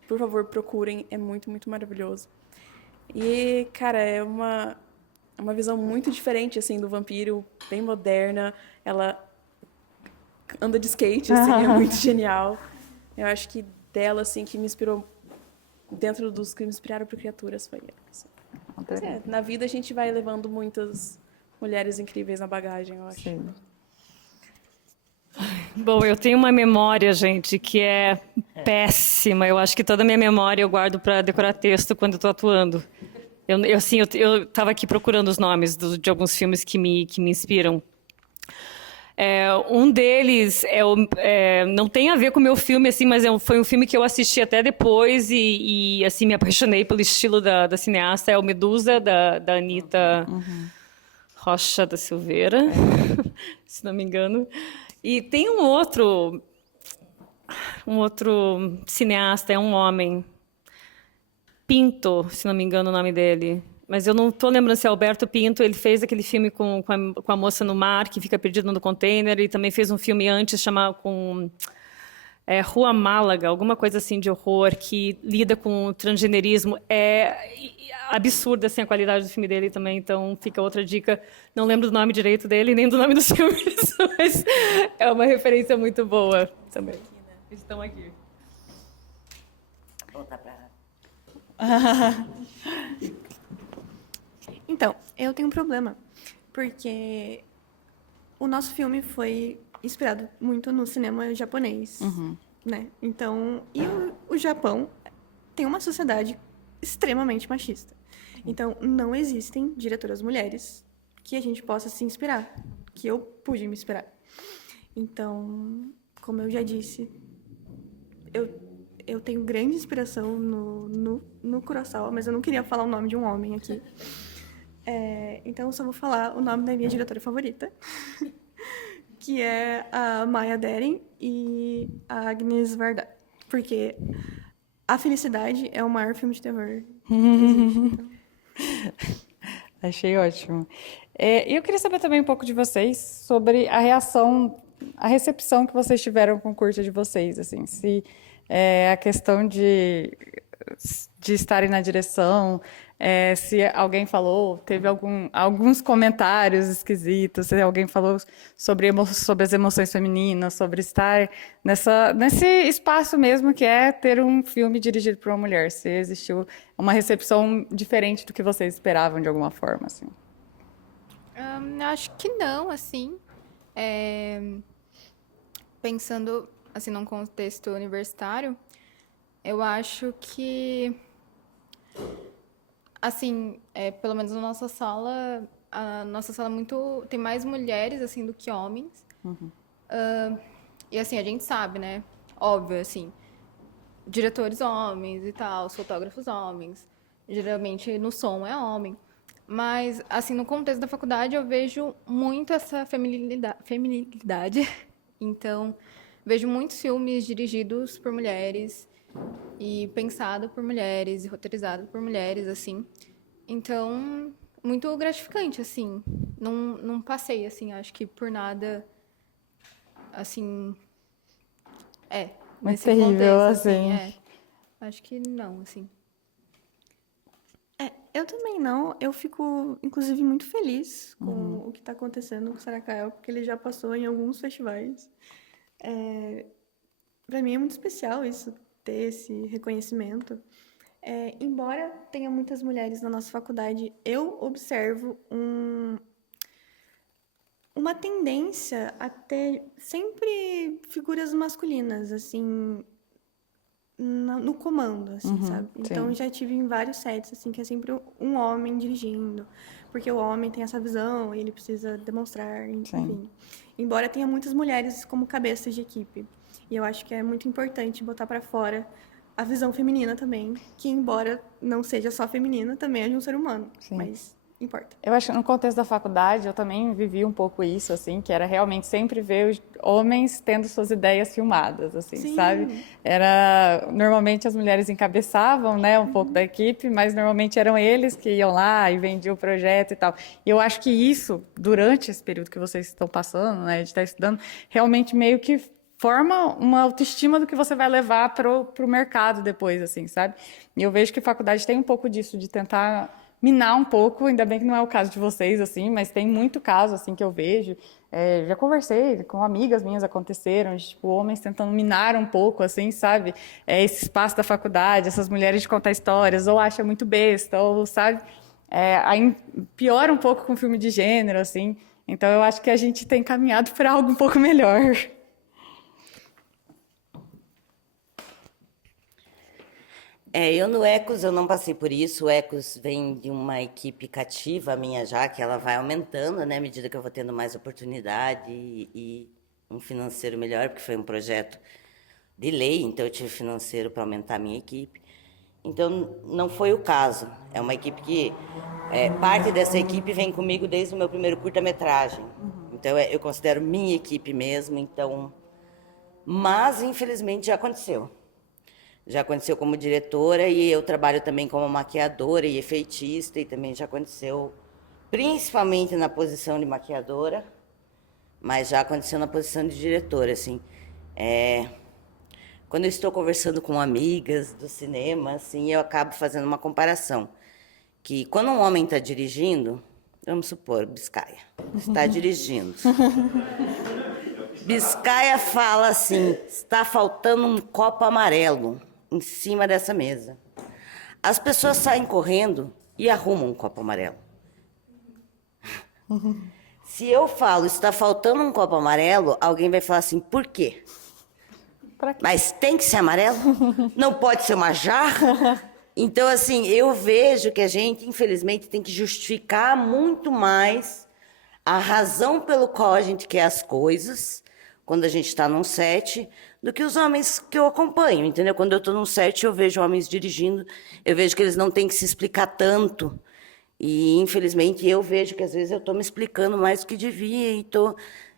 por favor, procurem. É muito, muito maravilhoso. E, cara, é uma visão muito diferente, assim, do vampiro, bem moderna. Ela anda de skate, assim, é muito genial. Eu acho que dela, assim, que me inspirou, dentro dos que me inspiraram por criaturas, foi ela. Assim. Na vida a gente vai levando muitas mulheres incríveis na bagagem, eu acho. Sim. Bom, eu tenho uma memória, gente, que é péssima. Eu acho que toda a minha memória eu guardo para decorar texto quando estou atuando. Eu estava aqui procurando os nomes de alguns filmes que me inspiram. Um deles não tem a ver com o meu filme, assim, mas foi um filme que eu assisti até depois e assim, me apaixonei pelo estilo da cineasta. É o Medusa, da Anita Rocha da Silveira, se não me engano. E tem um outro cineasta, é um homem, Pinto, se não me engano o nome dele. Mas eu não estou lembrando se é Alberto Pinto. Ele fez aquele filme com a moça no mar, que fica perdida no container, e também fez um filme antes chamado Rua Málaga, alguma coisa assim de horror, que lida com o transgenerismo. É absurda assim, a qualidade do filme dele também, então fica outra dica. Não lembro do nome direito dele, nem do nome dos filmes, mas é uma referência muito boa também. Estão aqui. Voltar pra... Então, eu tenho um problema, porque o nosso filme foi inspirado muito no cinema japonês, né? Então, e o Japão tem uma sociedade extremamente machista. Então, não existem diretoras mulheres que a gente possa se inspirar, que eu pude me inspirar. Então, como eu já disse, eu tenho grande inspiração no Kurosawa, mas eu não queria falar o nome de um homem aqui. Então, eu só vou falar o nome da minha diretora favorita, que é a Maya Deren e a Agnes Varda. Porque A Felicidade é o maior filme de terror que existe. Então. Achei ótimo. Eu queria saber também um pouco de vocês sobre a recepção que vocês tiveram com o curta de vocês, assim, se a questão de estarem na direção, se alguém falou, teve alguns comentários esquisitos, se alguém falou sobre as emoções femininas, sobre estar nesse espaço mesmo que é ter um filme dirigido por uma mulher, se existiu uma recepção diferente do que vocês esperavam de alguma forma, assim. Eu acho que não, assim. Pensando, assim, num contexto universitário, eu acho que, assim, pelo menos na nossa sala, a nossa sala tem mais mulheres, assim, do que homens. E, assim, a gente sabe, né? Óbvio, assim, diretores homens e tal, os fotógrafos homens. Geralmente, no som é homem. Mas, assim, no contexto da faculdade, eu vejo muito essa feminilidade. Então, vejo muitos filmes dirigidos por mulheres e pensado por mulheres e roteirizado por mulheres, assim. Então, muito gratificante, assim. Não passei, assim, acho que por nada, assim... Muito terrível, contexto, assim. Acho que não, assim. Eu também não. Eu fico, inclusive, muito feliz com o que está acontecendo com o Sarakael, porque ele já passou em alguns festivais. Para mim é muito especial isso, ter esse reconhecimento. Embora tenha muitas mulheres na nossa faculdade, eu observo uma tendência a ter sempre figuras masculinas, assim, no comando, assim, sabe? Então, sim. já tive em vários sets, assim, que é sempre um homem dirigindo, porque o homem tem essa visão e ele precisa demonstrar, enfim. Embora tenha muitas mulheres como cabeças de equipe. E eu acho que é muito importante botar para fora a visão feminina também, que embora não seja só feminina, também é de um ser humano, mas importa. Eu acho que no contexto da faculdade eu também vivi um pouco isso, assim, que era realmente sempre ver os homens tendo suas ideias filmadas, assim, sabe? Normalmente as mulheres encabeçavam, né, um pouco da equipe, mas normalmente eram eles que iam lá e vendiam o projeto e tal. E eu acho que isso, durante esse período que vocês estão passando, né, de estar estudando, realmente meio que forma uma autoestima do que você vai levar pro mercado depois, assim, sabe? E eu vejo que a faculdade tem um pouco disso, de tentar minar um pouco, ainda bem que não é o caso de vocês, assim, mas tem muito caso, assim, que eu vejo. Já conversei com amigas minhas, aconteceram, de, tipo, homens tentando minar um pouco, assim, sabe? Esse espaço da faculdade, essas mulheres de contar histórias, ou acha muito besta, ou, sabe? Aí piora um pouco com filme de gênero, assim. Então, eu acho que a gente tem caminhado para algo um pouco melhor. Eu no Ecos eu não passei por isso. O Ecos vem de uma equipe cativa minha já, que ela vai aumentando, né, à medida que eu vou tendo mais oportunidade e um financeiro melhor, porque foi um projeto de lei, então eu tive financeiro para aumentar a minha equipe. Então, não foi o caso. É uma equipe que... parte dessa equipe vem comigo desde o meu primeiro curta-metragem. Então, eu considero minha equipe mesmo, então... Mas, infelizmente, já aconteceu. Já aconteceu como diretora e eu trabalho também como maquiadora e efeitista, e também já aconteceu, principalmente na posição de maquiadora, mas já aconteceu na posição de diretora, assim. Quando eu estou conversando com amigas do cinema, assim, eu acabo fazendo uma comparação. Que quando um homem está dirigindo, vamos supor, Biscaia, está dirigindo. Biscaia fala assim, está faltando um copo amarelo em cima dessa mesa. As pessoas saem correndo e arrumam um copo amarelo. Se eu falo, está faltando um copo amarelo, alguém vai falar assim, por quê? Mas tem que ser amarelo? Não pode ser uma jarra? Então, assim, eu vejo que a gente, infelizmente, tem que justificar muito mais a razão pelo qual a gente quer as coisas, quando a gente está num set, do que os homens que eu acompanho, entendeu? Quando eu estou num set, eu vejo homens dirigindo, eu vejo que eles não têm que se explicar tanto. E, infelizmente, eu vejo que, às vezes, eu estou me explicando mais do que devia e estou...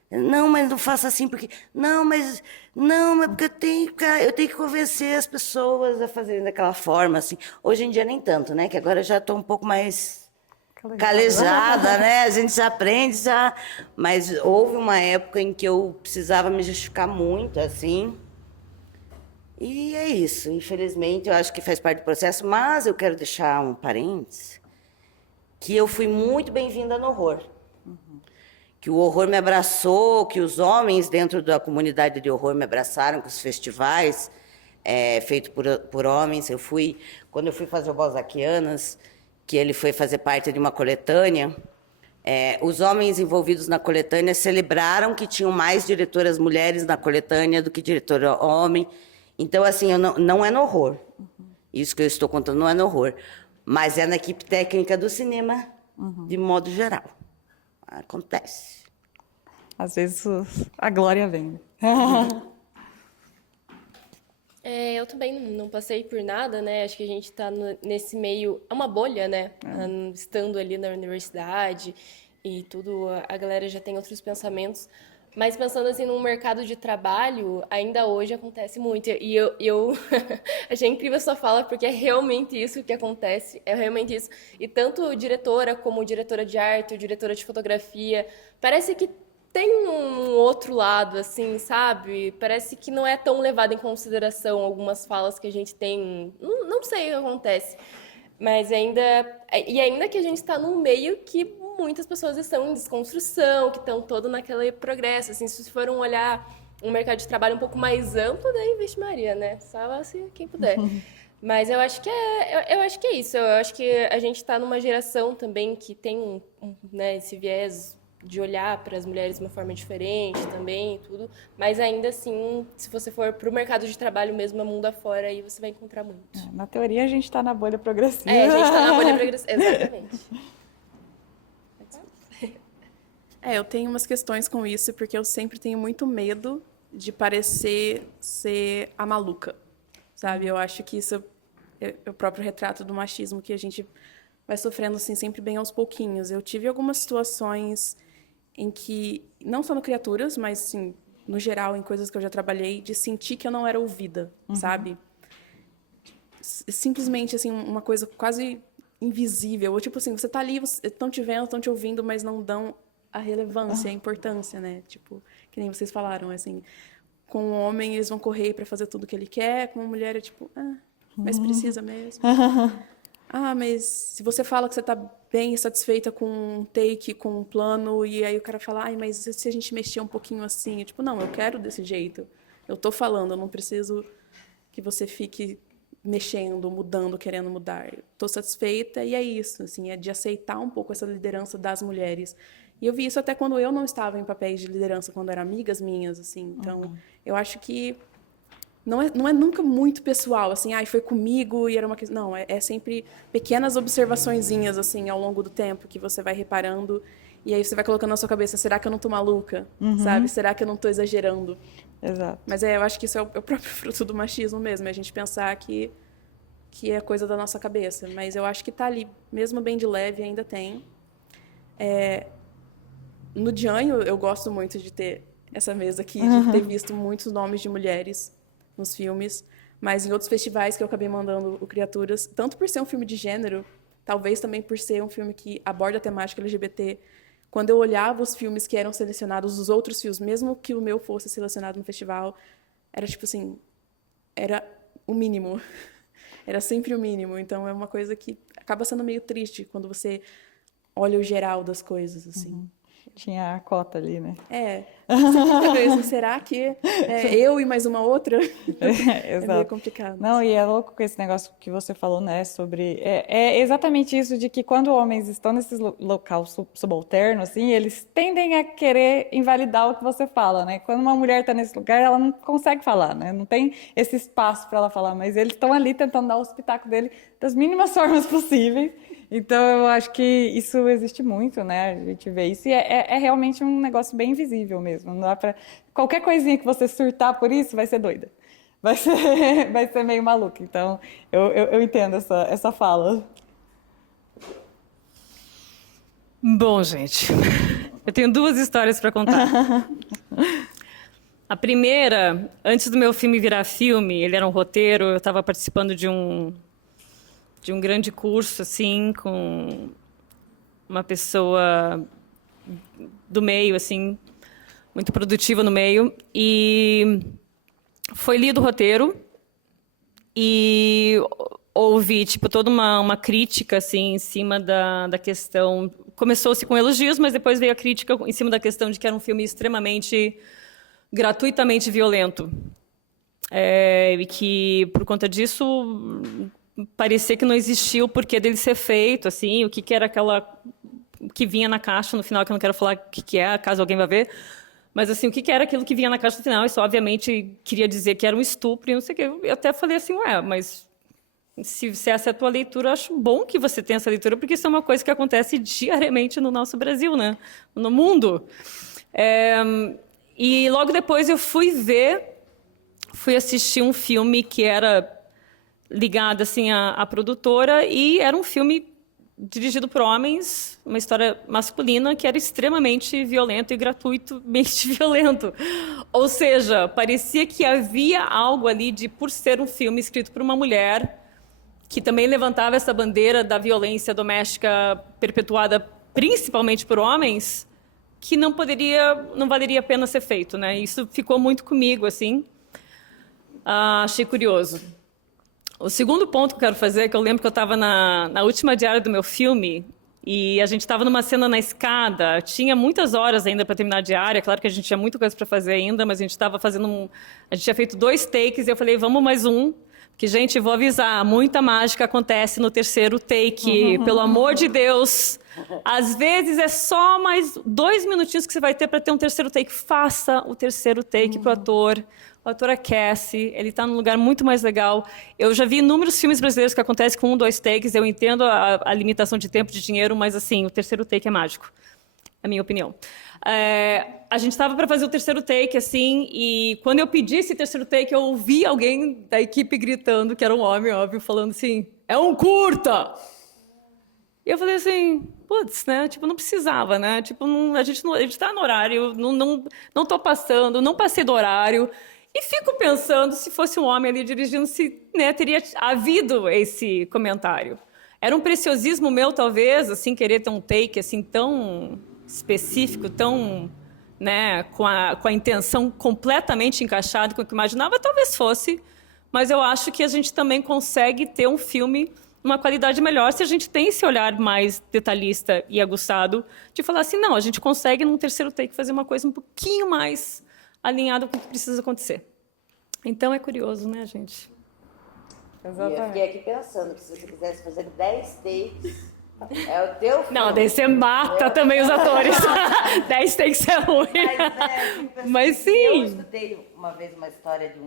Não, mas não faça assim, porque... Não, mas porque eu tenho que convencer as pessoas a fazerem daquela forma, assim. Hoje em dia, nem tanto, né? Que agora já estou um pouco mais calejada, né? A gente já aprende, já... Mas houve uma época em que eu precisava me justificar muito, assim. E é isso. Infelizmente, eu acho que faz parte do processo, mas eu quero deixar um parênteses, que eu fui muito bem-vinda no horror. Que o horror me abraçou, que os homens dentro da comunidade de horror me abraçaram, que os festivais feitos por homens. Quando eu fui fazer o Balzaquianas, que ele foi fazer parte de uma coletânea, os homens envolvidos na coletânea celebraram que tinham mais diretoras mulheres na coletânea do que diretora homem. Então, assim, não é no horror. Isso que eu estou contando não é no horror. Mas é na equipe técnica do cinema, de modo geral. Acontece. Às vezes a glória vem. Eu também não passei por nada, né? Acho que a gente está nesse meio... É uma bolha, né? Estando ali na universidade e tudo, a galera já tem outros pensamentos. Mas pensando assim no mercado de trabalho, ainda hoje acontece muito. E eu achei incrível a sua fala, porque é realmente isso que acontece, é realmente isso. E tanto diretora como diretora de arte, ou diretora de fotografia, parece que tem um outro lado, assim, sabe? Parece que não é tão levado em consideração algumas falas que a gente tem. Não sei o que acontece. Mas ainda que a gente está num meio que muitas pessoas estão em desconstrução, que estão todo naquele progresso. Assim, se for olhar um mercado de trabalho um pouco mais amplo, daí vixe Maria, né? Só assim, quem puder. Mas eu acho que é isso. Eu acho que a gente está numa geração também que tem né, esse viés de olhar para as mulheres de uma forma diferente também e tudo. Mas ainda assim, se você for para o mercado de trabalho mesmo, mundo afora, aí você vai encontrar muito. Na teoria, a gente está na bolha progressiva. A gente está na bolha progressiva, exatamente. Eu tenho umas questões com isso, porque eu sempre tenho muito medo de parecer ser a maluca, sabe? Eu acho que isso é o próprio retrato do machismo que a gente vai sofrendo assim, sempre bem aos pouquinhos. Eu tive algumas situações em que, não só no Criaturas, mas assim, no geral, em coisas que eu já trabalhei, de sentir que eu não era ouvida, sabe? Simplesmente, assim, uma coisa quase invisível. Ou, tipo assim, você tá ali, estão te vendo, estão te ouvindo, mas não dão a relevância, a importância, né? Tipo, que nem vocês falaram, assim, com um homem eles vão correr para fazer tudo que ele quer, com uma mulher é tipo, mas precisa mesmo. Mas se você fala que você tá bem satisfeita com um take, com um plano, e aí o cara fala, mas se a gente mexer um pouquinho assim? Tipo, não, eu quero desse jeito. Eu tô falando, eu não preciso que você fique mexendo, mudando, querendo mudar. Eu tô satisfeita e é isso, assim, é de aceitar um pouco essa liderança das mulheres. E eu vi isso até quando eu não estava em papéis de liderança, quando eram amigas minhas, assim. Então, eu acho que não é nunca muito pessoal, assim, foi comigo e era uma questão. Não, é sempre pequenas observaçõezinhas, assim, ao longo do tempo que você vai reparando. E aí você vai colocando na sua cabeça, será que eu não tô maluca? Sabe? Será que eu não tô exagerando? Exato. Mas eu acho que isso é o próprio fruto do machismo mesmo, é a gente pensar que é coisa da nossa cabeça. Mas eu acho que tá ali, mesmo bem de leve, ainda tem. No Dianho, eu gosto muito de ter essa mesa aqui, de ter visto muitos nomes de mulheres nos filmes, mas em outros festivais que eu acabei mandando o Criaturas, tanto por ser um filme de gênero, talvez também por ser um filme que aborda a temática LGBT, quando eu olhava os filmes que eram selecionados, os outros filmes, mesmo que o meu fosse selecionado no festival, era tipo assim, era o mínimo. Era sempre o mínimo. Então é uma coisa que acaba sendo meio triste quando você olha o geral das coisas, assim. Tinha a cota ali, né? Você fica assim, será que eu e mais uma outra? É Exato. meio complicado. Não, e é louco com esse negócio que você falou, né, sobre... É exatamente isso, de que quando homens estão nesses local subalterno, assim, eles tendem a querer invalidar o que você fala, né? Quando uma mulher está nesse lugar, ela não consegue falar, né? Não tem esse espaço para ela falar, mas eles estão ali tentando dar o espetáculo dele das mínimas formas possíveis. Então, eu acho que isso existe muito, né? A gente vê isso e é realmente um negócio bem invisível mesmo. Não dá pra... Qualquer coisinha que você surtar por isso vai ser doida. Vai ser meio maluco. Então, eu entendo essa fala. Bom, gente, eu tenho 2 histórias para contar. A primeira, antes do meu filme virar filme, ele era um roteiro, eu estava participando de um grande curso, assim, com uma pessoa do meio, assim, muito produtiva no meio. E foi lido o roteiro e houve, tipo, toda uma crítica, assim, em cima da questão... Começou-se com elogios, mas depois veio a crítica em cima da questão de que era um filme extremamente, gratuitamente violento. E que, por conta disso... parecia que não existia o porquê dele ser feito, assim, o que era aquela que vinha na caixa no final, que eu não quero falar o que é, caso alguém vá ver, mas assim, o que era aquilo que vinha na caixa no final, isso obviamente queria dizer que era um estupro e não sei o quê. Eu até falei assim, mas se essa é a tua leitura, eu acho bom que você tenha essa leitura, porque isso é uma coisa que acontece diariamente no nosso Brasil, né? No mundo. E logo depois eu fui assistir um filme que era ligada assim à produtora, e era um filme dirigido por homens, uma história masculina que era extremamente violento e gratuitamente violento. Ou seja, parecia que havia algo ali de, por ser um filme escrito por uma mulher, que também levantava essa bandeira da violência doméstica perpetuada principalmente por homens, que não valeria a pena ser feito, né? Isso ficou muito comigo, assim. Achei curioso. O segundo ponto que eu quero fazer é que eu lembro que eu estava na última diária do meu filme e a gente estava numa cena na escada, tinha muitas horas ainda para terminar a diária, claro que a gente tinha muita coisa para fazer ainda, mas a gente estava fazendo a gente tinha feito 2 takes e eu falei, vamos mais um, porque, gente, vou avisar, muita mágica acontece no terceiro take, pelo amor de Deus. Às vezes é só mais 2 minutinhos que você vai ter para ter um terceiro take. Faça o terceiro take para o ator. O ator aquece, ele está num lugar muito mais legal. Eu já vi inúmeros filmes brasileiros que acontecem com 1, 2 takes. Eu entendo a limitação de tempo, de dinheiro, mas assim, o terceiro take é mágico. É a minha opinião. A gente estava para fazer o terceiro take, assim, e quando eu pedi esse terceiro take, eu ouvi alguém da equipe gritando, que era um homem, óbvio, falando assim, é um curta! E eu falei assim, putz, né? Tipo, não precisava, né? Tipo, a gente está no horário, não tô passando, não passei do horário. E fico pensando, se fosse um homem ali dirigindo, se, né, teria havido esse comentário. Era um preciosismo meu, talvez, assim, querer ter um take assim tão específico, tão, né, com a intenção completamente encaixada com o que eu imaginava, talvez fosse, mas eu acho que a gente também consegue ter um filme uma qualidade melhor se a gente tem esse olhar mais detalhista e aguçado de falar assim, não, a gente consegue num terceiro take fazer uma coisa um pouquinho mais alinhada com o que precisa acontecer. Então é curioso, né, gente? Exatamente. Eu fiquei aqui pensando que se você quisesse fazer 10 takes, é o teu filme. Não, daí você mata também os atores. 10 takes é ruim. Mas sim. Eu escutei uma vez uma história de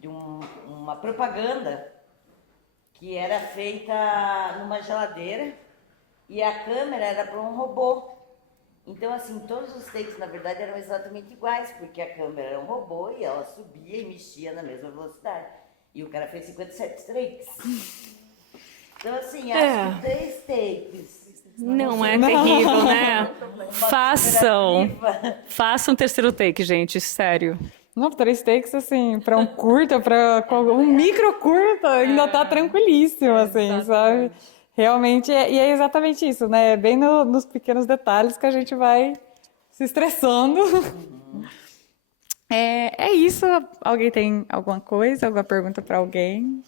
de uma propaganda que era feita numa geladeira e a câmera era para um robô. Então, assim, todos os takes, na verdade, eram exatamente iguais, porque a câmera era um robô e ela subia e mexia na mesma velocidade. E o cara fez 57 takes. Então, assim, acho que 3 takes. Não é terrível, né? Façam um terceiro take, gente, sério. Não, 3 takes, assim, para um curta, para um micro curta, ainda tá tranquilíssimo, assim, sabe? Realmente, e é exatamente isso, né? É bem nos pequenos detalhes que a gente vai se estressando. É isso. Alguém tem alguma coisa, alguma pergunta para alguém?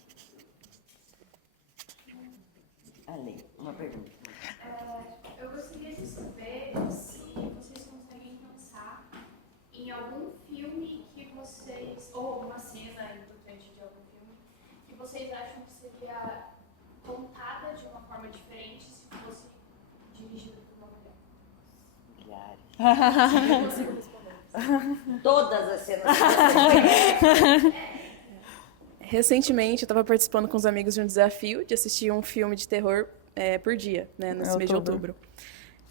Ali, uma pergunta. Eu gostaria de saber se vocês conseguem pensar em algum filme que vocês, ou alguma cena importante de algum filme, que vocês acham que seria contada de uma forma diferente se fosse dirigido por uma mulher. Todas as cenas. Recentemente, eu estava participando com os amigos de um desafio de assistir um filme de terror por dia, né, nesse mês de outubro.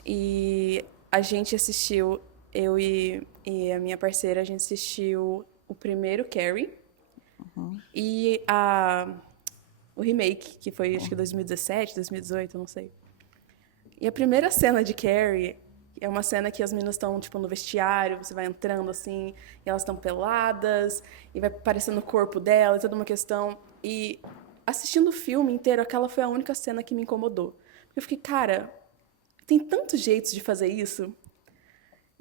E a gente assistiu, eu e a minha parceira, a gente assistiu o primeiro Carrie e o remake, que foi, acho que 2017, 2018, não sei. E a primeira cena de Carrie é uma cena que as meninas estão, tipo, no vestiário, você vai entrando, assim, e elas estão peladas, e vai aparecendo o corpo dela, e toda uma questão. E assistindo o filme inteiro, aquela foi a única cena que me incomodou. Eu fiquei, cara, tem tantos jeitos de fazer isso.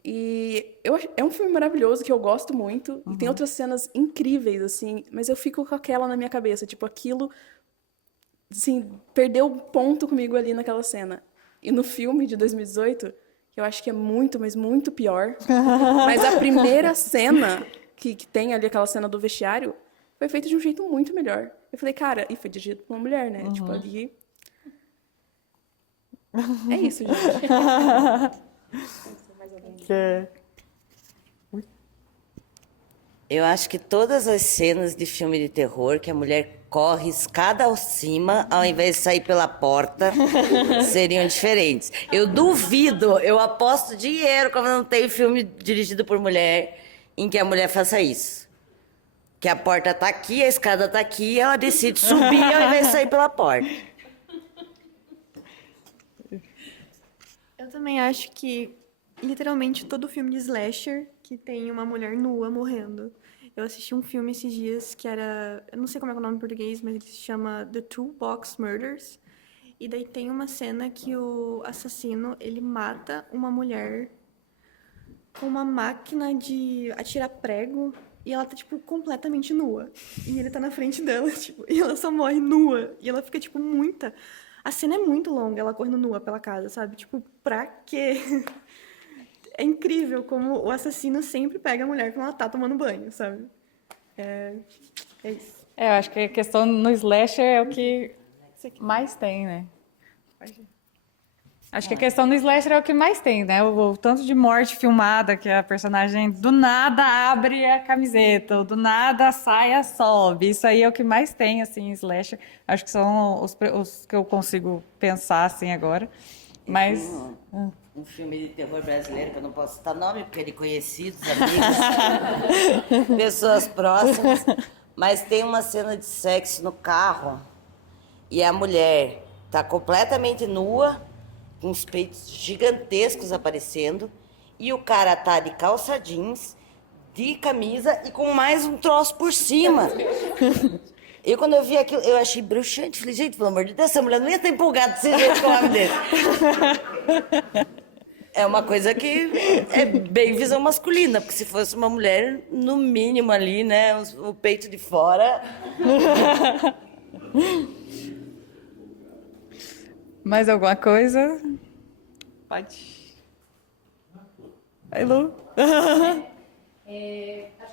E é um filme maravilhoso, que eu gosto muito, e tem outras cenas incríveis, assim, mas eu fico com aquela na minha cabeça, tipo, aquilo, assim, perdeu o ponto comigo ali naquela cena. E no filme de 2018... que eu acho que é muito, mas muito pior. Mas a primeira cena que tem ali, aquela cena do vestiário, foi feita de um jeito muito melhor. Eu falei, cara, e foi dirigido por uma mulher, né? Tipo, ali... É isso, gente. Eu acho que todas as cenas de filme de terror que a mulher corre escada acima, ao invés de sair pela porta, seriam diferentes. Eu duvido, eu aposto dinheiro quando não tem filme dirigido por mulher em que a mulher faça isso. Que a porta tá aqui, a escada tá aqui, e ela decide subir ao invés de sair pela porta. Eu também acho que, literalmente, todo filme de slasher que tem uma mulher nua morrendo. Eu assisti um filme esses dias que era... Eu não sei como é o nome em português, mas ele se chama The Two Box Murders. E daí tem uma cena que o assassino, ele mata uma mulher com uma máquina de atirar prego e ela tá, tipo, completamente nua. E ele tá na frente dela, tipo, e ela só morre nua. E ela fica, tipo, muita... A cena é muito longa, ela correndo nua pela casa, sabe? Tipo, pra quê? É incrível como o assassino sempre pega a mulher quando ela tá tomando banho, sabe? É isso. Eu acho que a questão no slasher é o que mais tem, né? Acho que a questão no slasher é o que mais tem, né? O tanto de morte filmada, que a personagem do nada abre a camiseta, ou do nada a saia sobe. Isso aí é o que mais tem, assim, em slasher. Acho que são os que eu consigo pensar, assim, agora. Mas... Um filme de terror brasileiro, que eu não posso citar nome, porque é de conhecidos, amigos, pessoas próximas. Mas tem uma cena de sexo no carro e a mulher tá completamente nua, com os peitos gigantescos aparecendo, e o cara tá de calça jeans, de camisa e com mais um troço por cima. E quando eu vi aquilo, eu achei bruxante. Falei, gente, pelo amor de Deus, essa mulher não ia estar empolgada desse jeito com o homem dele. É uma coisa que é bem visão masculina, porque se fosse uma mulher, no mínimo ali, né, o peito de fora. Mais alguma coisa? Pode. Aí, Lu. Acho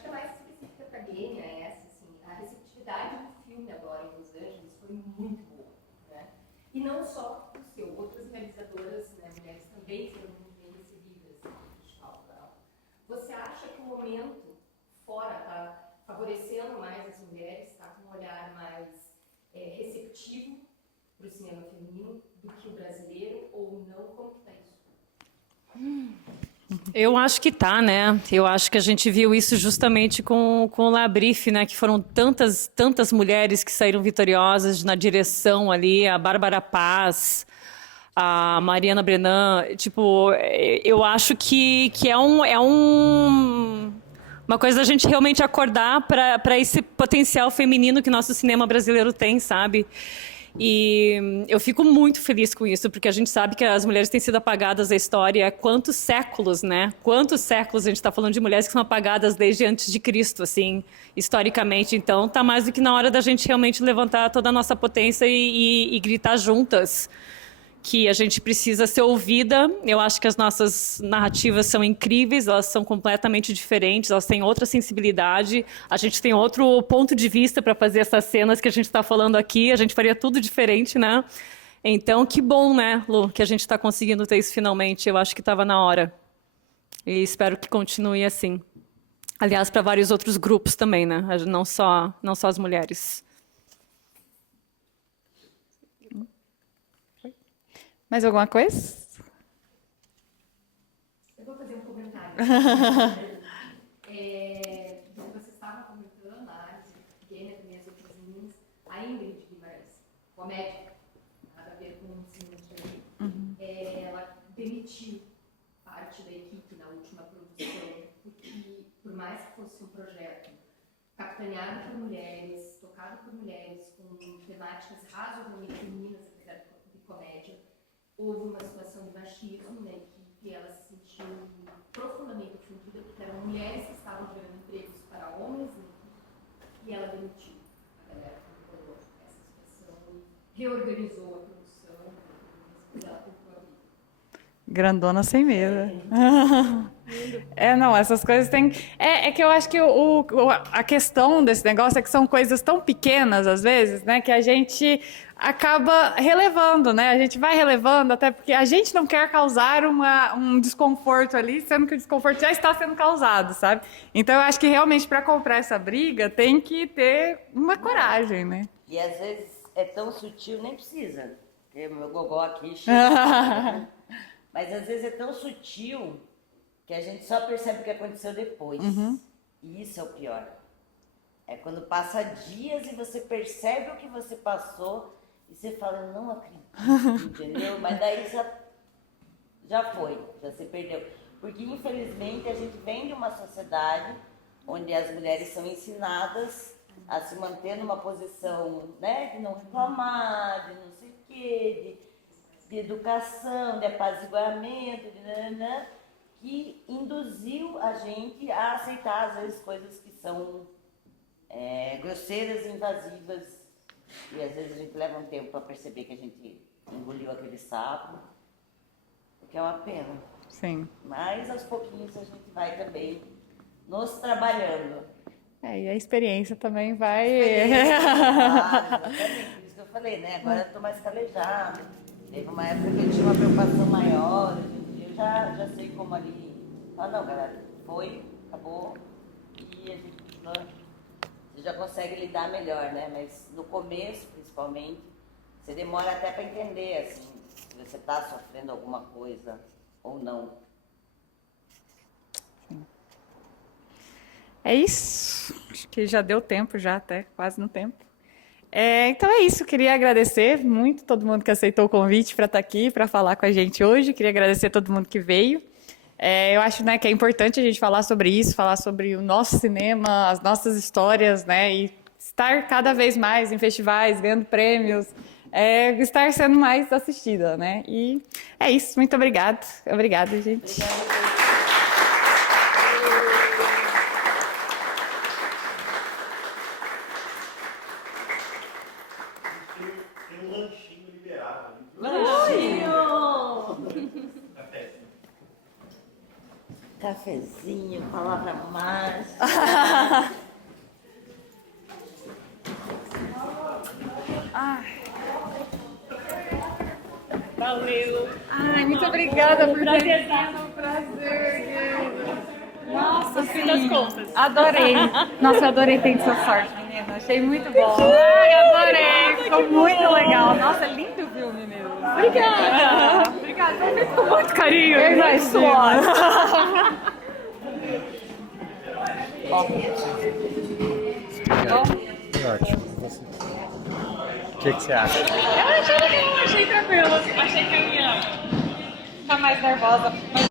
que a mais específica para game é essa, assim, a receptividade do filme agora em Los Angeles foi muito boa, né? E não só o seu, outras realizadoras, né, mulheres também foram muito bem recebidas no festival. Você acha que o momento fora está favorecendo mais as mulheres receptivo para o cinema feminino do que o brasileiro, ou não? Como que está isso? Eu acho que tá, né? Eu acho que a gente viu isso justamente com o Labrife, né? Que foram tantas mulheres que saíram vitoriosas na direção ali, a Bárbara Paz, a Mariana Brennan. Tipo, eu acho que uma coisa da gente realmente acordar para esse potencial feminino que nosso cinema brasileiro tem, sabe? E eu fico muito feliz com isso, porque a gente sabe que as mulheres têm sido apagadas da história há quantos séculos, né? Quantos séculos a gente está falando de mulheres que são apagadas desde antes de Cristo, assim, historicamente. Então, tá mais do que na hora da gente realmente levantar toda a nossa potência e gritar juntas que a gente precisa ser ouvida. Eu acho que as nossas narrativas são incríveis, elas são completamente diferentes, elas têm outra sensibilidade, a gente tem outro ponto de vista para fazer essas cenas que a gente está falando aqui, a gente faria tudo diferente, né? Então, que bom, né, Lu, que a gente está conseguindo ter isso finalmente. Eu acho que estava na hora. E espero que continue assim. Aliás, para vários outros grupos também, né? Não só as mulheres. Mais alguma coisa? Eu vou fazer um comentário. Você estava comentando a arte pequena, também as outras meninas, a Ingrid Guimarães, comédica, nada a ver com o cinema de ela demitiu parte da equipe na última produção, porque por mais que fosse um projeto capitaneado por mulheres, tocado por mulheres, com temáticas razoavelmente femininas, apesar de comédia, houve uma situação de machismo, né, que ela se sentiu profundamente ofendida, porque eram mulheres que estavam gerando empregos para homens, né, e ela demitiu a galera que controlou essa situação e reorganizou a produção, e ela comprou a vida. Grandona sem medo. Não, essas coisas tem... É que eu acho que a questão desse negócio é que são coisas tão pequenas, às vezes, né, que a gente acaba relevando, né? A gente vai relevando, até porque a gente não quer causar um desconforto ali, sendo que o desconforto já está sendo causado, sabe? Então, eu acho que realmente para comprar essa briga tem que ter uma coragem, né? E às vezes é tão sutil, nem precisa. Porque meu gogó aqui chega. Mas às vezes é tão sutil que a gente só percebe o que aconteceu depois. E isso é o pior. É quando passa dias e você percebe o que você passou e você fala, eu não acredito, entendeu? Mas daí já foi, já se perdeu. Porque, infelizmente, a gente vem de uma sociedade onde as mulheres são ensinadas a se manter numa posição, né, de não reclamar, de não sei o quê, de educação, de apaziguamento, que induziu a gente a aceitar, às vezes, coisas que são grosseiras e invasivas. E às vezes a gente leva um tempo para perceber que a gente engoliu aquele sapo, o que é uma pena. Sim. Mas aos pouquinhos a gente vai também nos trabalhando. E a experiência também vai... Exatamente, por isso que eu falei, né? Agora eu estou mais calejada. Teve uma época que eu tinha uma preocupação maior, eu já sei como ali... não, galera, foi, acabou, e a gente continua... Você já consegue lidar melhor, né? Mas no começo, principalmente, você demora até para entender, assim, se você está sofrendo alguma coisa ou não. Sim. É isso. Acho que já deu tempo, já até, quase no tempo. Então é isso. Queria agradecer muito todo mundo que aceitou o convite para estar aqui, para falar com a gente hoje. Queria agradecer todo mundo que veio. Eu acho, né, que é importante a gente falar sobre isso, falar sobre o nosso cinema, as nossas histórias, né, e estar cada vez mais em festivais, ganhando prêmios, estar sendo mais assistida, né? E é isso. Muito obrigada. Obrigada, gente. Obrigada. Tem um lanchinho liberado ali. Cafezinho, palavra mágica. Valeu. Muito obrigada por ter Prazer. vindo. Um prazer. Nossa, No fim das contas. Adorei. Nossa, eu adorei ter seu sorte, menina. Achei muito bom. Adorei. Ficou muito legal. Nossa, é lindo o filme mesmo. Obrigada. Obrigada. Com muito carinho. Eu imagino. Ótimo. O que você acha? Eu achei legal, achei tranquilo. Achei que eu ia ficar mais nervosa, mas